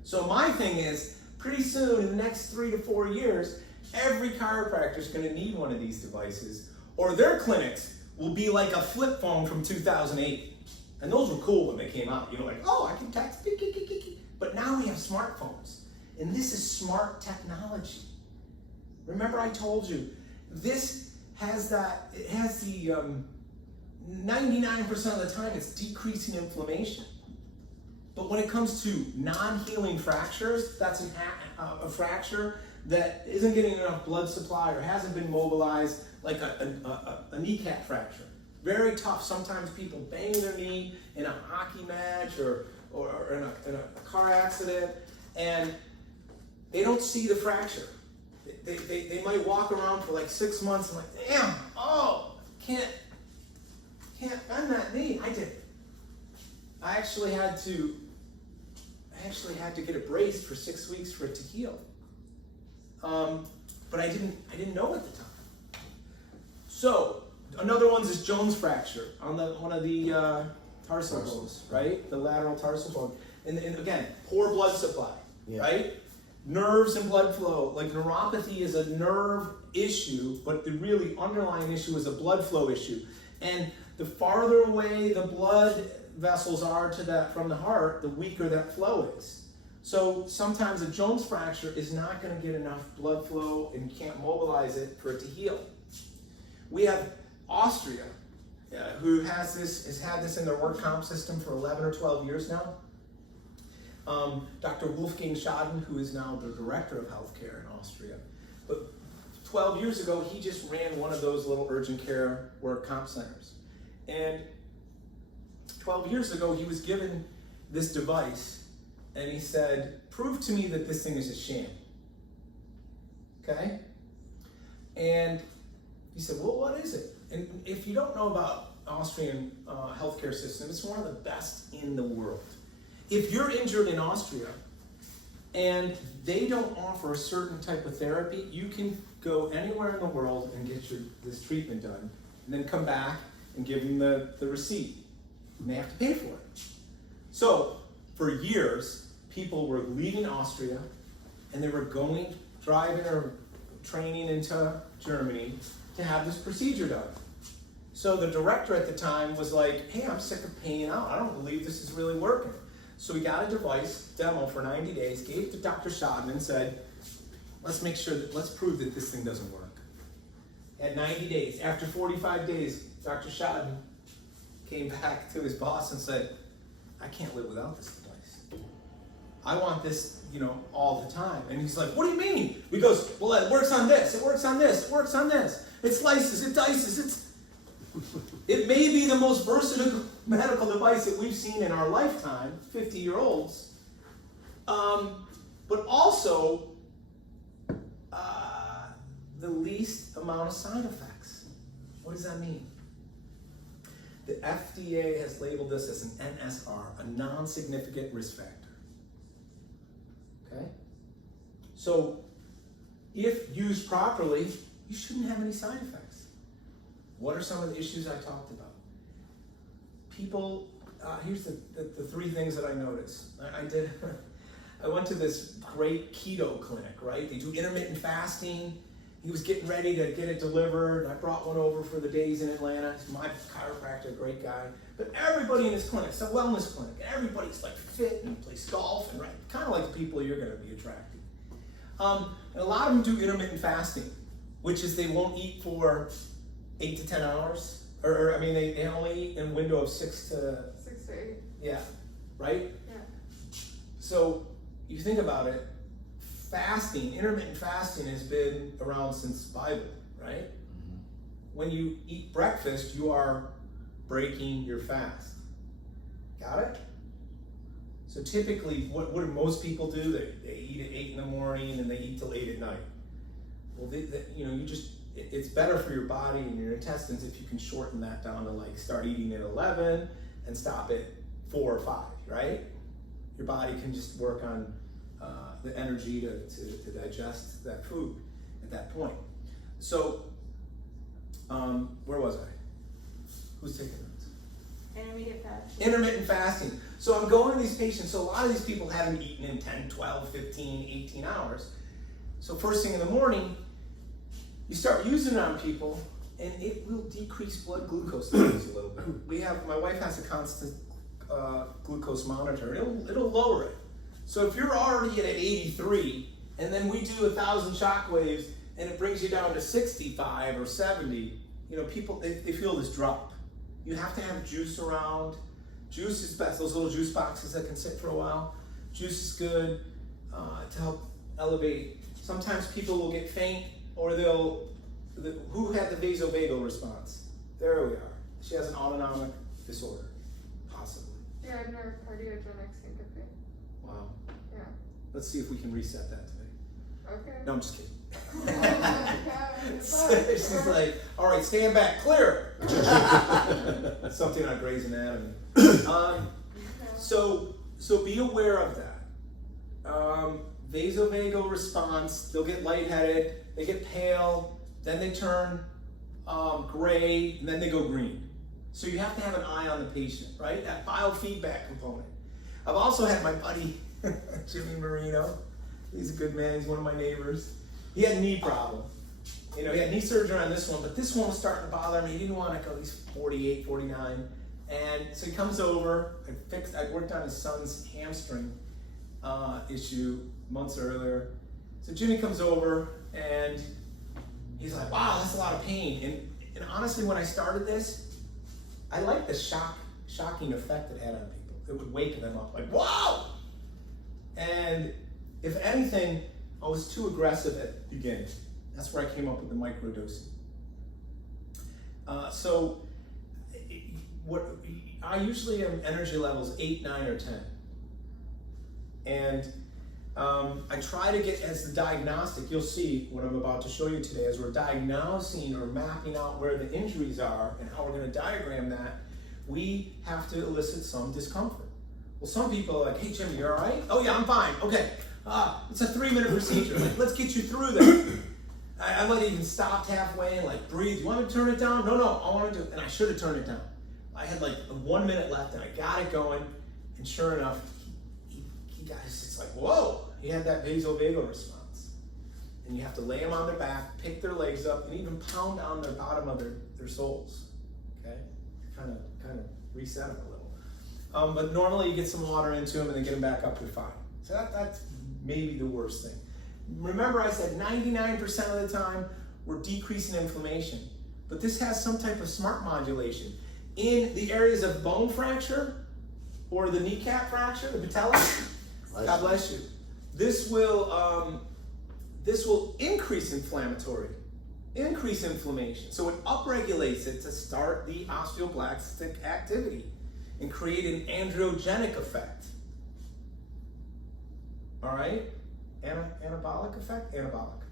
So my thing is, pretty soon, in the next 3 to 4 years, every chiropractor is going to need one of these devices, or their clinics will be like a flip phone from 2008. And those were cool when they came out. You know, like, oh, I can text. But now we have smartphones, and this is smart technology. Remember I told you, this has that, it has the 99% of the time it's decreasing inflammation. But when it comes to non-healing fractures, that's a fracture that isn't getting enough blood supply or hasn't been mobilized, like a kneecap fracture. Very tough. Sometimes people bang their knee in a hockey match or in a car accident, and they don't see the fracture. They might walk around for like 6 months and like, damn, oh, can't bend that knee. I did. I actually had to get it braced for 6 weeks for it to heal. But I didn't know at the time. So another one's this Jones fracture on one of the tarsal bones, right? The lateral tarsal bone. And again, poor blood supply, right? Nerves and blood flow. Like neuropathy is a nerve issue, but the really underlying issue is a blood flow issue. And the farther away the blood vessels are from the heart, the weaker that flow is. So sometimes a Jones fracture is not going to get enough blood flow and can't mobilize it for it to heal. We have Austria, who has had this in their work comp system for 11 or 12 years now. Dr. Wolfgang Schaden, who is now the director of healthcare in Austria. But 12 years ago, he just ran one of those little urgent care work comp centers. And 12 years ago, he was given this device, and he said, prove to me that this thing is a sham. Okay? And he said, well, what is it? And if you don't know about Austrian healthcare system, it's one of the best in the world. If you're injured in Austria and they don't offer a certain type of therapy, you can go anywhere in the world and get this treatment done, and then come back and give them the receipt. And they have to pay for it. So for years, people were leaving Austria and they were driving or training into Germany to have this procedure done. So the director at the time was like, hey, I'm sick of paying out. I don't believe this is really working. So we got a device demo for 90 days, gave it to Dr. Shodden and said, let's prove that this thing doesn't work. At 90 days, after 45 days, Dr. Shodden came back to his boss and said, I can't live without this device. I want this, all the time. And he's like, what do you mean? He goes, well, it works on this, it works on this, it works on this. It slices, it dices, it may be the most versatile medical device that we've seen in our lifetime, 50-year-olds, but also the least amount of side effects. What does that mean? The FDA has labeled this as an NSR, a non-significant risk factor. Okay? So, if used properly, you shouldn't have any side effects. What are some of the issues I talked about? People, here's the three things that I noticed. I went to this great keto clinic, right? They do intermittent fasting. He was getting ready to get it delivered. I brought one over for the days in Atlanta. He's my chiropractor, great guy. But everybody in this clinic, it's a wellness clinic, and everybody's like fit and plays golf and right, kind of like the people you're going to be attracting. And a lot of them do intermittent fasting, which is they won't eat for 8 to 10 hours, they only eat in a window of 6 to 8. Yeah, right? Yeah. So you think about it, intermittent fasting has been around since Bible, right? Mm-hmm. When you eat breakfast, you are breaking your fast. Got it? So typically, what do most people do? They eat at 8 in the morning and they eat till 8 at night. Well, it's better for your body and your intestines if you can shorten that down to like start eating at 11 and stop at 4 or 5, right? Your body can just work on the energy to digest that food at that point. So, where was I? Who's taking notes? Intermediate fasting. Intermittent fasting. So I'm going to these patients, so a lot of these people haven't eaten in 10, 12, 15, 18 hours. So first thing in the morning, you start using it on people, and it will decrease blood glucose levels a little bit. My wife has a constant glucose monitor. It'll lower it. So if you're already at 83, and then we do 1,000 shock waves, and it brings you down to 65 or 70, people, they feel this drop. You have to have juice around. Juice is best, those little juice boxes that can sit for a while. Juice is good to help elevate. Sometimes people will get faint, or who had the vasovagal response? There we are. She has an autonomic disorder, possibly. Yeah, I've never cardiogenic syncope. Wow. Yeah. Let's see if we can reset that today. Okay. No, I'm just kidding. Oh She's like, all right, stand back, clear. That's something on Grey's Anatomy. So be aware of that. Vasovagal response, they'll get lightheaded, they get pale, then they turn gray, and then they go green. So you have to have an eye on the patient, right? That biofeedback component. I've also had my buddy, Jimmy Marino. He's a good man, he's one of my neighbors. He had a knee problem. He had knee surgery on this one, but this one was starting to bother him. He didn't want to go, he's 48, 49. And so he comes over, I worked on his son's hamstring issue months earlier. So Jimmy comes over and he's like, wow, that's a lot of pain. And honestly, when I started this, I liked the shocking effect it had on people. It would wake them up like, wow! And if anything, I was too aggressive at the beginning. That's where I came up with the microdosing. I usually am energy levels 8, 9, or 10. And I try to get, as the diagnostic, you'll see what I'm about to show you today, as we're diagnosing or mapping out where the injuries are and how we're going to diagram that, we have to elicit some discomfort. Well, some people are like, hey, Jimmy, you all right? Oh, yeah, I'm fine. Okay. It's a 3-minute procedure. Like, let's get you through that. I let it even stop halfway and like breathe. You want me to turn it down? No, I want to do it. And I should have turned it down. I had like 1 minute left and I got it going. And sure enough, he got it's like, whoa, he had that vasovagal response. And you have to lay them on their back, pick their legs up, and even pound on the bottom of their soles. kind of reset them a little. But normally you get some water into them and then get them back up, they're fine. So that's maybe the worst thing. Remember I said 99% of the time we're decreasing inflammation, but this has some type of smart modulation. In the areas of bone fracture or the kneecap fracture, the patella, God bless you. This will increase inflammation. So it upregulates it to start the osteoblastic activity and create an androgenic effect. All right? Anabolic effect? Anabolic.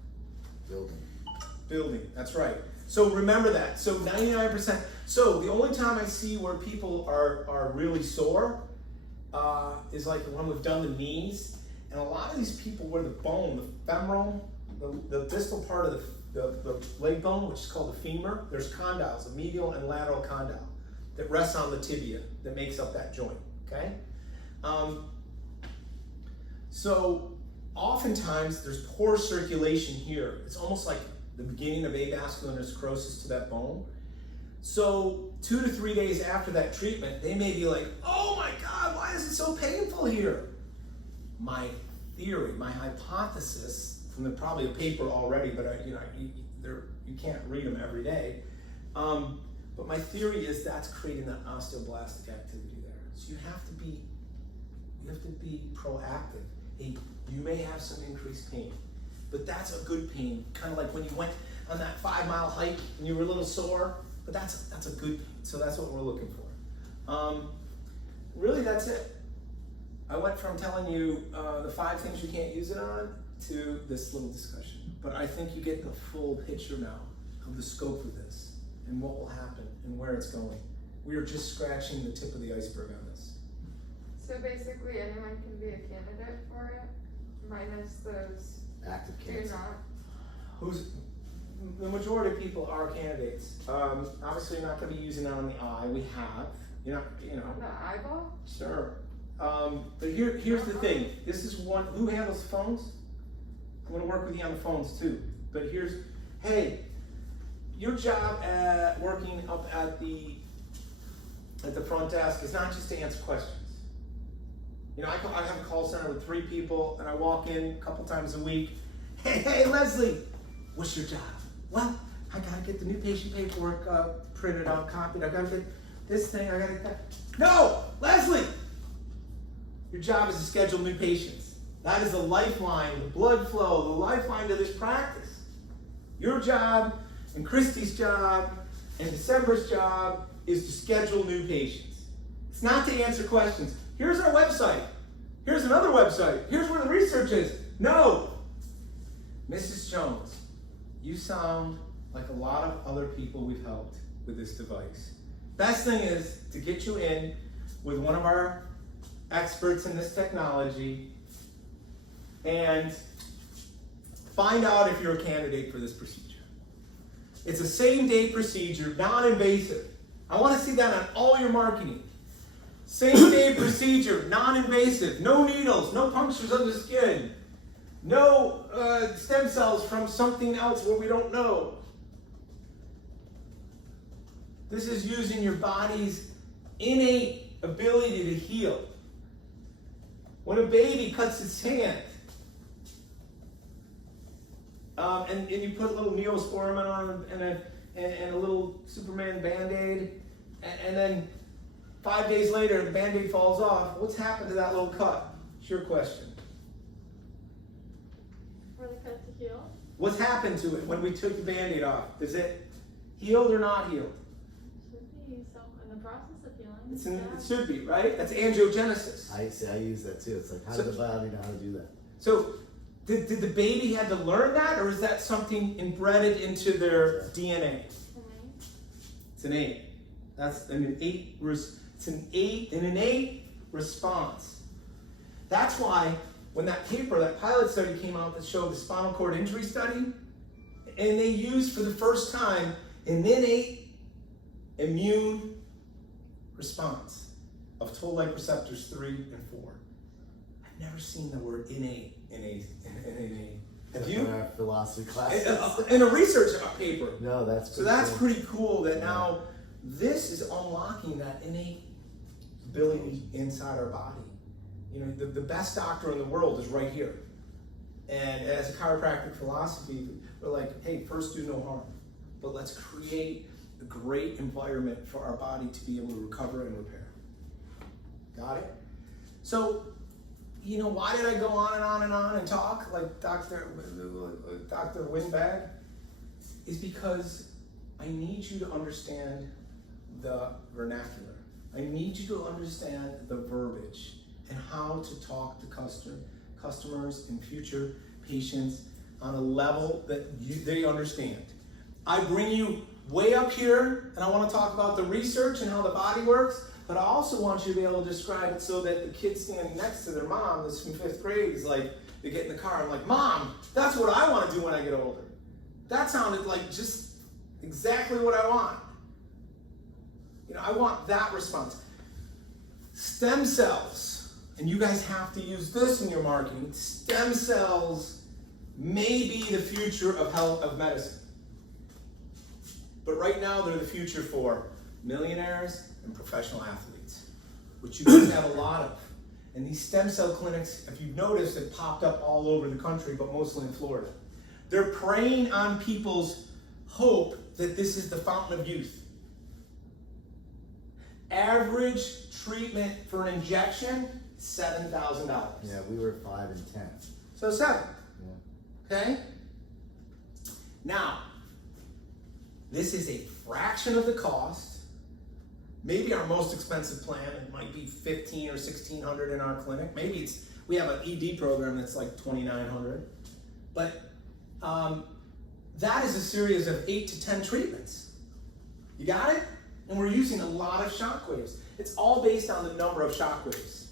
Building, that's right. So remember that. So 99%. So the only time I see where people are really sore is like when we've done the knees. And a lot of these people where the bone, the femoral, the distal part of the leg bone, which is called the femur, there's condyles, a medial and lateral condyle that rests on the tibia that makes up that joint, okay? So oftentimes there's poor circulation here. It's almost like the beginning of avascular necrosis to that bone. So 2 to 3 days after that treatment, they may be like, oh my God, why is it so painful here? My theory, my hypothesis, from probably a paper already, but you can't read them every day. But my theory is that's creating that osteoblastic activity there. So you have to be proactive. Hey, you may have some increased pain, but that's a good pain. Kind of like when you went on that 5-mile hike and you were a little sore, but that's a good pain. So that's what we're looking for. Really, that's it. I went from telling you the 5 things you can't use it on to this little discussion. But I think you get the full picture now of the scope of this and what will happen and where it's going. We are just scratching the tip of the iceberg on this. So basically anyone can be a candidate for it, minus those Active who cancer. not. The majority of people are candidates. Obviously, you're not going to be using it on the eye. We have, On the eyeball? Sure. But here's the thing. This is one. Who handles phones? I'm going to work with you on the phones too. But hey, your job at working up at the front desk is not just to answer questions. I have a call center with 3 people, and I walk in a couple times a week. Hey, Leslie, what's your job? Well, I gotta get the new patient paperwork printed out, copied. I gotta get this thing. I gotta get that. No, Leslie, your job is to schedule new patients. That is the lifeline, the blood flow, the lifeline to this practice. Your job, and Christy's job, and December's job is to schedule new patients. It's not to answer questions. Here's our website. Here's another website. Here's where the research is. No. Mrs. Jones, you sound like a lot of other people we've helped with this device. Best thing is to get you in with one of our experts in this technology and find out if you're a candidate for this procedure. It's a same-day procedure, non-invasive. I want to see that on all your marketing. Same-day procedure, non-invasive, no needles, no punctures of the skin, no stem cells from something else where we don't know. This is using your body's innate ability to heal. When a baby cuts its hand, and you put a little Neosporin on and a little Superman Band-Aid, and then 5 days later the Band-Aid falls off, what's happened to that little cut? It's your question. For the cut to heal? What's happened to it when we took the Band-Aid off? Is it healed or not healed? Should be some in the process of healing. It should be, right? That's angiogenesis. I use that too. It's like, how does the body know how to do that? So, did the baby had to learn that, or is that something embedded into their DNA? It's innate. That's an innate response. That's why when that paper, that pilot study came out that showed the spinal cord injury study, and they used for the first time an innate immune response of toll-like receptors 3 and 4. I've never seen the word innate. Have you? In our philosophy classes. In a research paper. No, that's So that's cool. pretty cool that now This is unlocking that innate ability inside our body. You know, the best doctor in the world is right here. And as a chiropractic philosophy, we're like, hey, first do no harm, but let's create a great environment for our body to be able to recover and repair. Got it? So, you know, why did I go on and on and on and talk like Dr. Windbag? Is because I need you to understand the vernacular. I need you to understand the verbiage and how to talk to customers and future patients on a level that they understand. I bring you way up here, and I want to talk about the research and how the body works, but I also want you to be able to describe it so that the kid standing next to their mom, that's from 5th grade, is like, they get in the car, I'm like, Mom, that's what I want to do when I get older. That sounded like just exactly what I want. You know, I want that response. Stem cells, and you guys have to use this in your marketing. Stem cells may be the future of health, of medicine. But right now, they're the future for millionaires and professional athletes, which you guys have a lot of. And these stem cell clinics, if you've noticed, have popped up all over the country, but mostly in Florida. They're preying on people's hope that this is the fountain of youth. Average treatment for an injection, $7,000. Yeah, we were 5 and 10. So 7. Yeah. Okay? Now, this is a fraction of the cost. Maybe our most expensive plan, it might be $1,500 or $1,600 in our clinic. Maybe we have an ED program that's like $2,900. But that is a series of 8 to 10 treatments. You got it? And we're using a lot of shock waves. It's all based on the number of shock waves.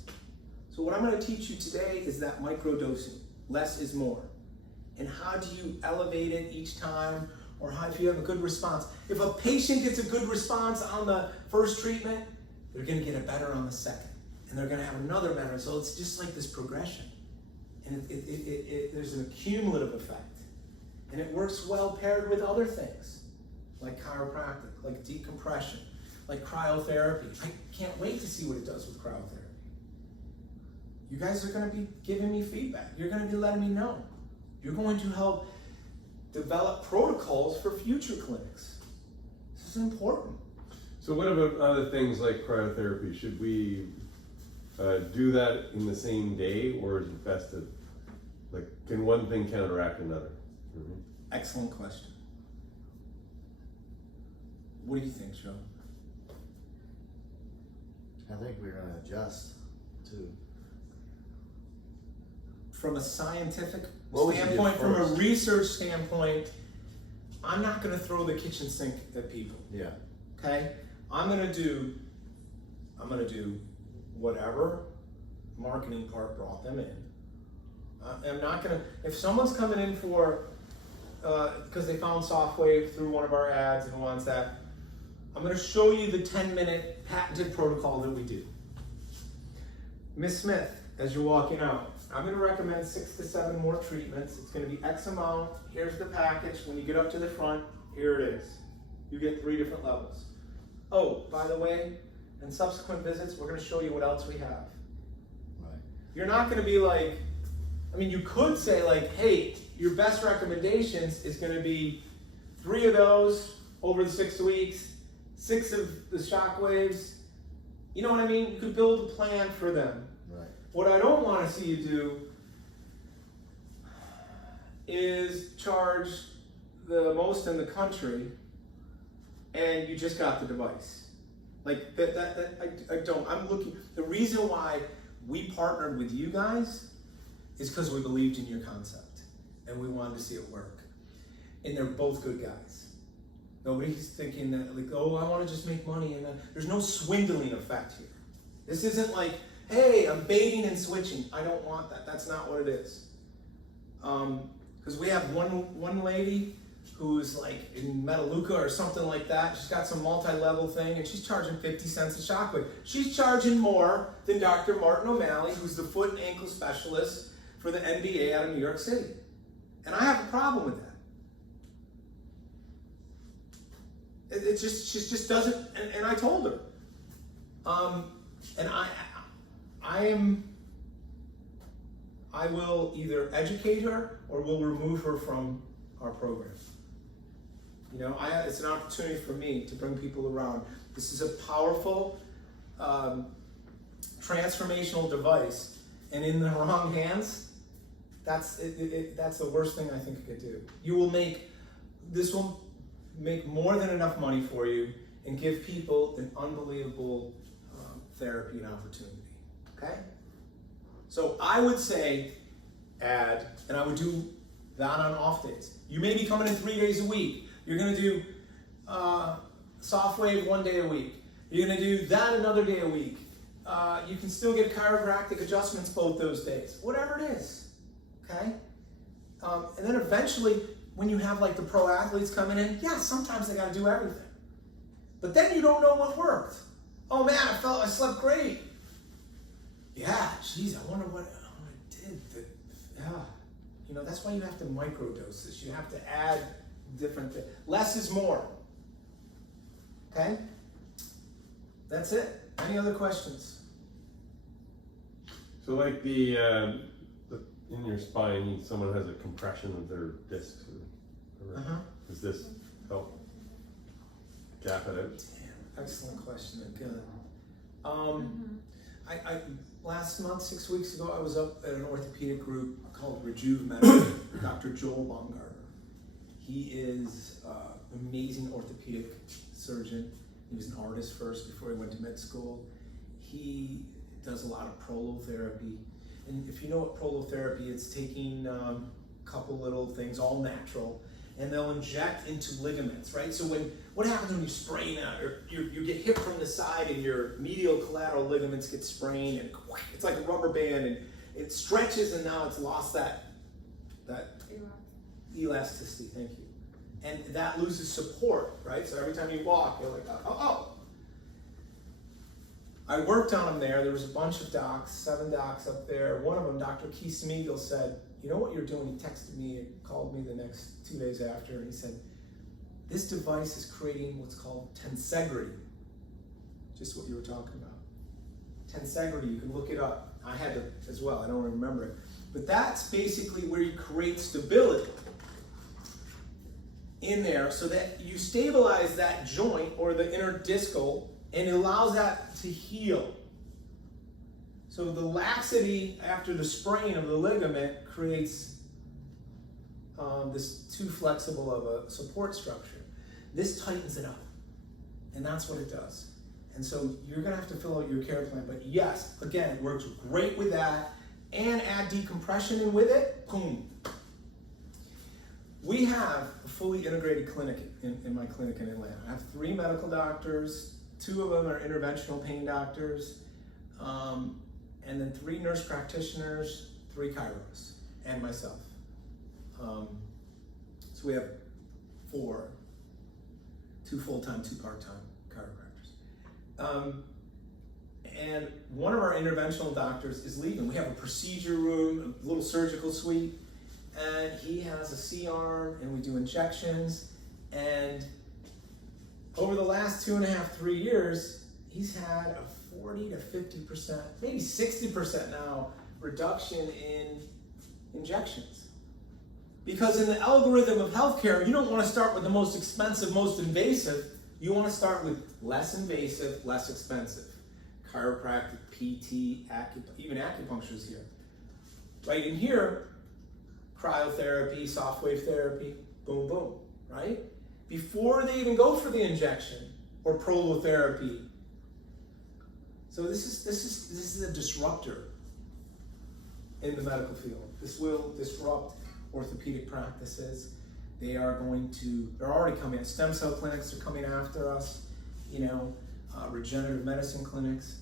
So what I'm going to teach you today is that microdosing. Less is more. And how do you elevate it each time, or how if you have a good response. If a patient gets a good response on the first treatment, they're going to get it better on the second. And they're going to have another better. So it's just like this progression. And there's an accumulative effect. And it works well paired with other things, like chiropractic, like decompression, like cryotherapy. I can't wait to see what it does with cryotherapy. You guys are going to be giving me feedback. You're going to be letting me know. You're going to help develop protocols for future clinics. This is important. So what about other things like cryotherapy? Should we do that in the same day, or is it best to, like, can one thing counteract another? Mm-hmm. Excellent question. What do you think, Joe? I think we're going to adjust too. From a scientific What would you do standpoint, from a first? research standpoint, I'm not going to throw the kitchen sink at people. Yeah. Okay? I'm going to do whatever marketing part brought them in. I'm not going to, if someone's coming in for, because they found Softwave through one of our ads and wants that, I'm going to show you the 10-minute patented protocol that we do. Miss Smith, as you're walking out, I'm going to recommend 6 to 7 more treatments. It's going to be X amount. Here's the package. When you get up to the front, here it is. You get 3 different levels. Oh, by the way, in subsequent visits, we're going to show you what else we have. Right. You're not going to be like, I mean, you could say like, hey, your best recommendations is going to be 3 of those over the 6 weeks, 6 of the shock waves. You know what I mean? You could build a plan for them. Right. What I don't want to see you do is charge the most in the country and you just got the device. Like I don't. I'm looking. The reason why we partnered with you guys is because we believed in your concept and we wanted to see it work. And they're both good guys. Nobody's thinking that like, oh, I want to just make money, and there's no swindling effect here. This isn't like, hey, I'm baiting and switching. I don't want that. That's not what it is. Because we have one lady who's like in Metaluca or something like that. She's got some multi-level thing, and she's charging 50 cents a shockwave. She's charging more than Dr. Martin O'Malley, who's the foot and ankle specialist for the NBA out of New York City. And I have a problem with that. It just, she just doesn't, and I told her. And I will either educate her or will remove her from our program. You know, it's an opportunity for me to bring people around. This is a powerful, transformational device, and in the wrong hands, that's the worst thing I think it could do. This will make more than enough money for you and give people an unbelievable therapy and opportunity. Okay? So I would say add, and I would do that on off days. You may be coming in 3 days a week. You're going to do Softwave 1 day a week. You're going to do that another day a week. You can still get chiropractic adjustments both those days. Whatever it is. Okay? And then eventually, when you have like the pro athletes coming in, yeah, sometimes they got to do everything. But then you don't know what worked. Oh man, I slept great. Yeah, geez, I wonder what I did. You know, that's why you have to microdose this. You have to add different things. Less is more. Okay? That's it. Any other questions? So like the in your spine, someone has a compression of their discs. Does this help gap it out? Damn, excellent question. Again. I last month, 6 weeks ago, I was up at an orthopedic group called Rejuve Medical. Dr. Joel Baumgartner. He is an amazing orthopedic surgeon. He was an artist first before he went to med school. He does a lot of prolotherapy. And if you know what prolotherapy, it's taking a couple little things, all natural, and they'll inject into ligaments, right? So what happens when you sprain or you get hit from the side and your medial collateral ligaments get sprained, and it's like a rubber band, and it stretches, and now it's lost that elasticity, thank you. And that loses support, right? So every time you walk, you're like, oh. I worked on him there. There was a bunch of docs, 7 docs up there. One of them, Dr. Keith Smeagol, said, you know what you're doing? He texted me and called me the next 2 days after, and he said, this device is creating what's called tensegrity. Just what you were talking about. Tensegrity, you can look it up. I had to as well, I don't remember it. But that's basically where you create stability in there so that you stabilize that joint or the interdiscal, and it allows that to heal. So the laxity after the sprain of the ligament creates this too flexible of a support structure. This tightens it up, and that's what it does. And so you're gonna have to fill out your care plan, but yes, again, it works great with that, and add decompression in with it, boom. We have a fully integrated clinic in my clinic in Atlanta. I have 3 medical doctors, 2 of them are interventional pain doctors, and then 3 nurse practitioners, 3 chiros, and myself. So we have 4, 2 full-time, 2 part-time chiropractors. And one of our interventional doctors is leaving. We have a procedure room, a little surgical suite, and he has a C-arm, and we do injections, and over the last 2.5, 3 years, he's had a 40 to 50%, maybe 60% now, reduction in injections. Because in the algorithm of healthcare, you don't want to start with the most expensive, most invasive. You want to start with less invasive, less expensive. Chiropractic, PT, even acupuncture is here. Right in here, cryotherapy, softwave therapy, boom, boom, right? Before they even go for the injection or prolotherapy. So this is a disruptor in the medical field. This will disrupt orthopedic practices. They're already coming in. Stem cell clinics are coming after us, regenerative medicine clinics,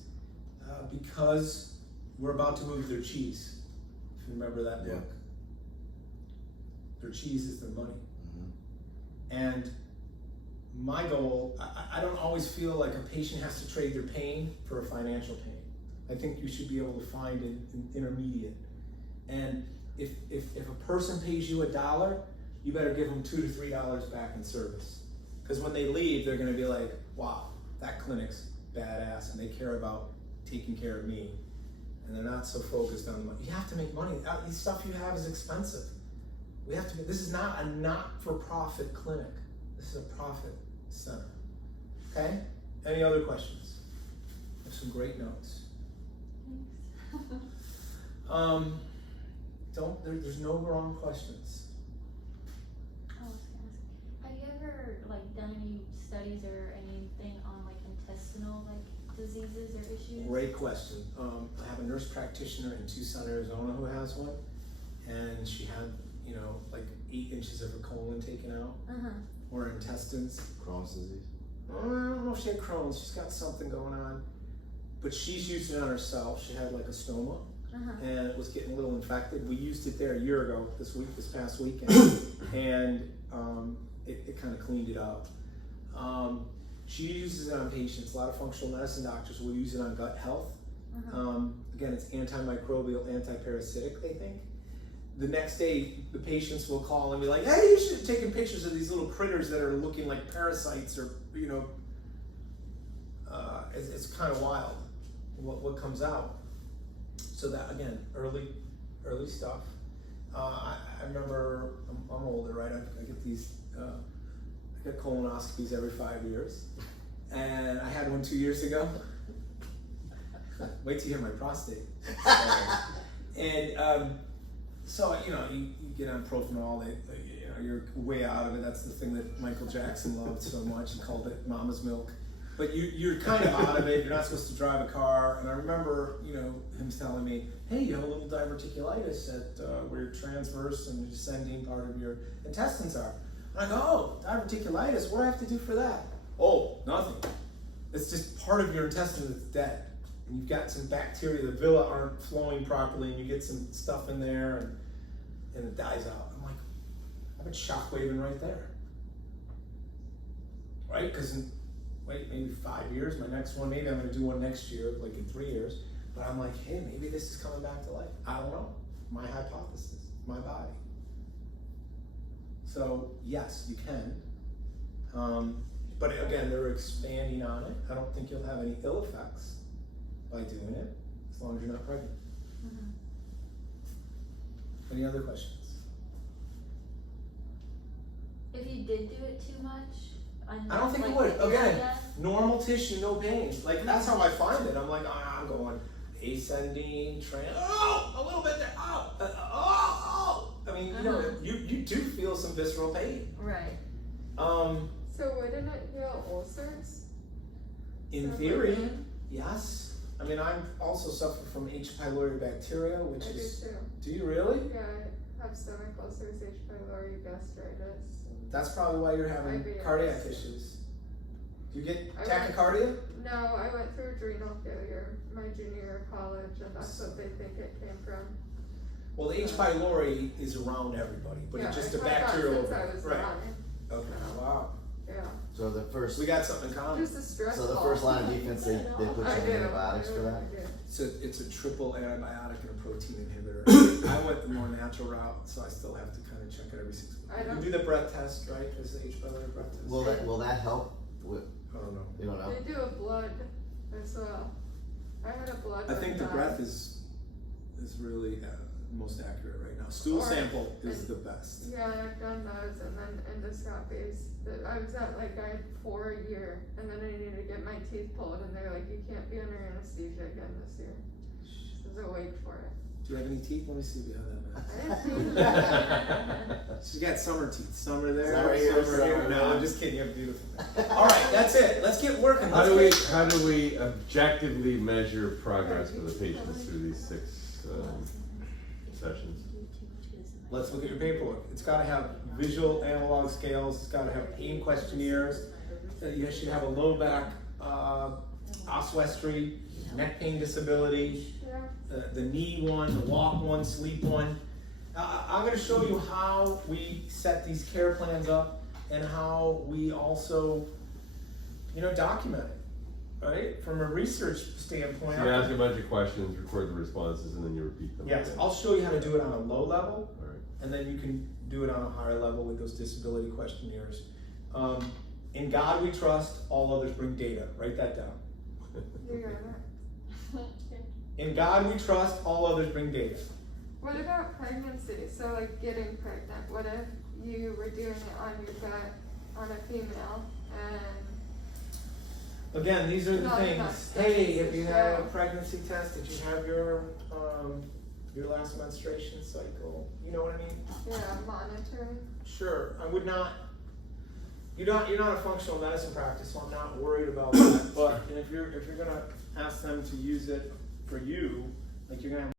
because we're about to move their cheese. If you remember that book. Their cheese is their money. And my goal, I don't always feel like a patient has to trade their pain for a financial pain. I think you should be able to find an intermediate. And if a person pays you $1, you better give them $2 to $3 back in service. Because when they leave, they're gonna be like, wow, that clinic's badass and they care about taking care of me. And they're not so focused on the money. You have to make money. The stuff you have is expensive. We have to. This is not a not-for-profit clinic. This is a profit center. Okay? Any other questions? I have some great notes. There's no wrong questions. I was gonna ask, have you ever like done any studies or anything on like intestinal like diseases or issues? Great question. I have a nurse practitioner in Tucson, Arizona who has one, and she had, like 8 inches of her colon taken out, or her intestines. Crohn's disease. I don't know if she had Crohn's. She's got something going on, but she's used it on herself. She had like a stoma, and it was getting a little infected. We used it there a year ago, this past weekend, and it kind of cleaned it up. She uses it on patients. A lot of functional medicine doctors will use it on gut health. Again, it's antimicrobial, antiparasitic, they think. The next day, the patients will call and be like, hey, you should have taken pictures of these little critters that are looking like parasites, or, it's kind of wild what comes out. So that, again, early stuff. I remember, I'm older, right? I get these, I get colonoscopies every 5 years. And I had one 2 years ago. Wait till you hear my prostate. So, you get on Propanol, you're way out of it. That's the thing that Michael Jackson loved so much. He called it mama's milk. But you're kind of out of it. You're not supposed to drive a car. And I remember, him telling me, hey, you have a little diverticulitis at where your transverse and descending part of your intestines are. And I go, oh, diverticulitis, what do I have to do for that? Oh, nothing. It's just part of your intestine that's dead. And you've got some bacteria, the villi aren't flowing properly, and you get some stuff in there, and it dies out. I'm like, I've been shockwaving right there. Right? Because in, maybe 5 years, my next one, maybe I'm going to do one next year, like in 3 years. But I'm like, hey, maybe this is coming back to life. I don't know. My hypothesis, my body. So, yes, you can. But again, they're expanding on it. I don't think you'll have any ill effects by doing it, as long as you're not pregnant. Any other questions? If you did do it too much, I don't think it would. Again, normal tissue, no pain. Like, that's how I find it. I'm like, I'm going ascending, a little bit there, I mean, you do feel some visceral pain. Right. So wouldn't it heal ulcers? In theory, yes. I mean, I also suffer from H. pylori bacteria, which I is. do too. Do you really? Yeah, I have stomach ulcers, H. pylori, gastritis. That's probably why you're having IBS. cardiac issues. Do you get I tachycardia? No, I went through adrenal failure my junior year of college, and that's what they think it came from. Well, the H. pylori is around everybody, but Yeah, it's just a I've had that bacterial. since I was Right. 9. Okay. Wow. Yeah. So the first, We got something in common. Just a stress so the ball. first line of defense, they put you I on do. antibiotics for that. I do. It's a triple antibiotic and a protein inhibitor. I went the more natural route, so I still have to kind of check it every 6 I months. don't- You do the breath test, right? Is the H. pylori breath test? Will that help with, I don't know. you don't know? They do a blood as well. I had a blood. I think the done. breath is really most accurate right now. Stool Or- sample is the best. Yeah, I've done those, and then endoscopies. I was at I had 4 a year, and then I needed to get my teeth pulled, and they're like, you can't be under anesthesia again this year. There's a wait for it. Do you have any teeth? Let me see if you have that. I didn't think She's got summer teeth. Summer there, Summer here, summer here. summer No, there. I'm just kidding. You have beautiful. All right, that's it. Let's get working. How do we objectively measure progress for the patients through these 6 sessions? Let's look at your paperwork. It's got to have visual analog scales. It's got to have pain questionnaires. You should have a low back oswestry, neck pain disability, Yeah. the knee one, the walk one, sleep one. I'm going to show you how we set these care plans up and how we also, document it, right? From a research standpoint. So you ask a bunch of questions, record the responses, and then you repeat them. Yes, I'll show you how to do it on a low level. All right. And then you can do it on a higher level with those disability questionnaires. In God we trust, all others bring data. Write that down. You got it. In God we trust, all others bring data. What about pregnancy? So like getting pregnant. What if you were doing it on your gut on a female and Again, these are the Not enough things. studies Hey, to if you had a show. pregnancy test, did you have your last menstruation cycle? You know what I mean? monitoring? Sure. I would not. You're not a functional medicine practice, so I'm not worried about that. But if you're gonna ask them to use it for you, like you're gonna have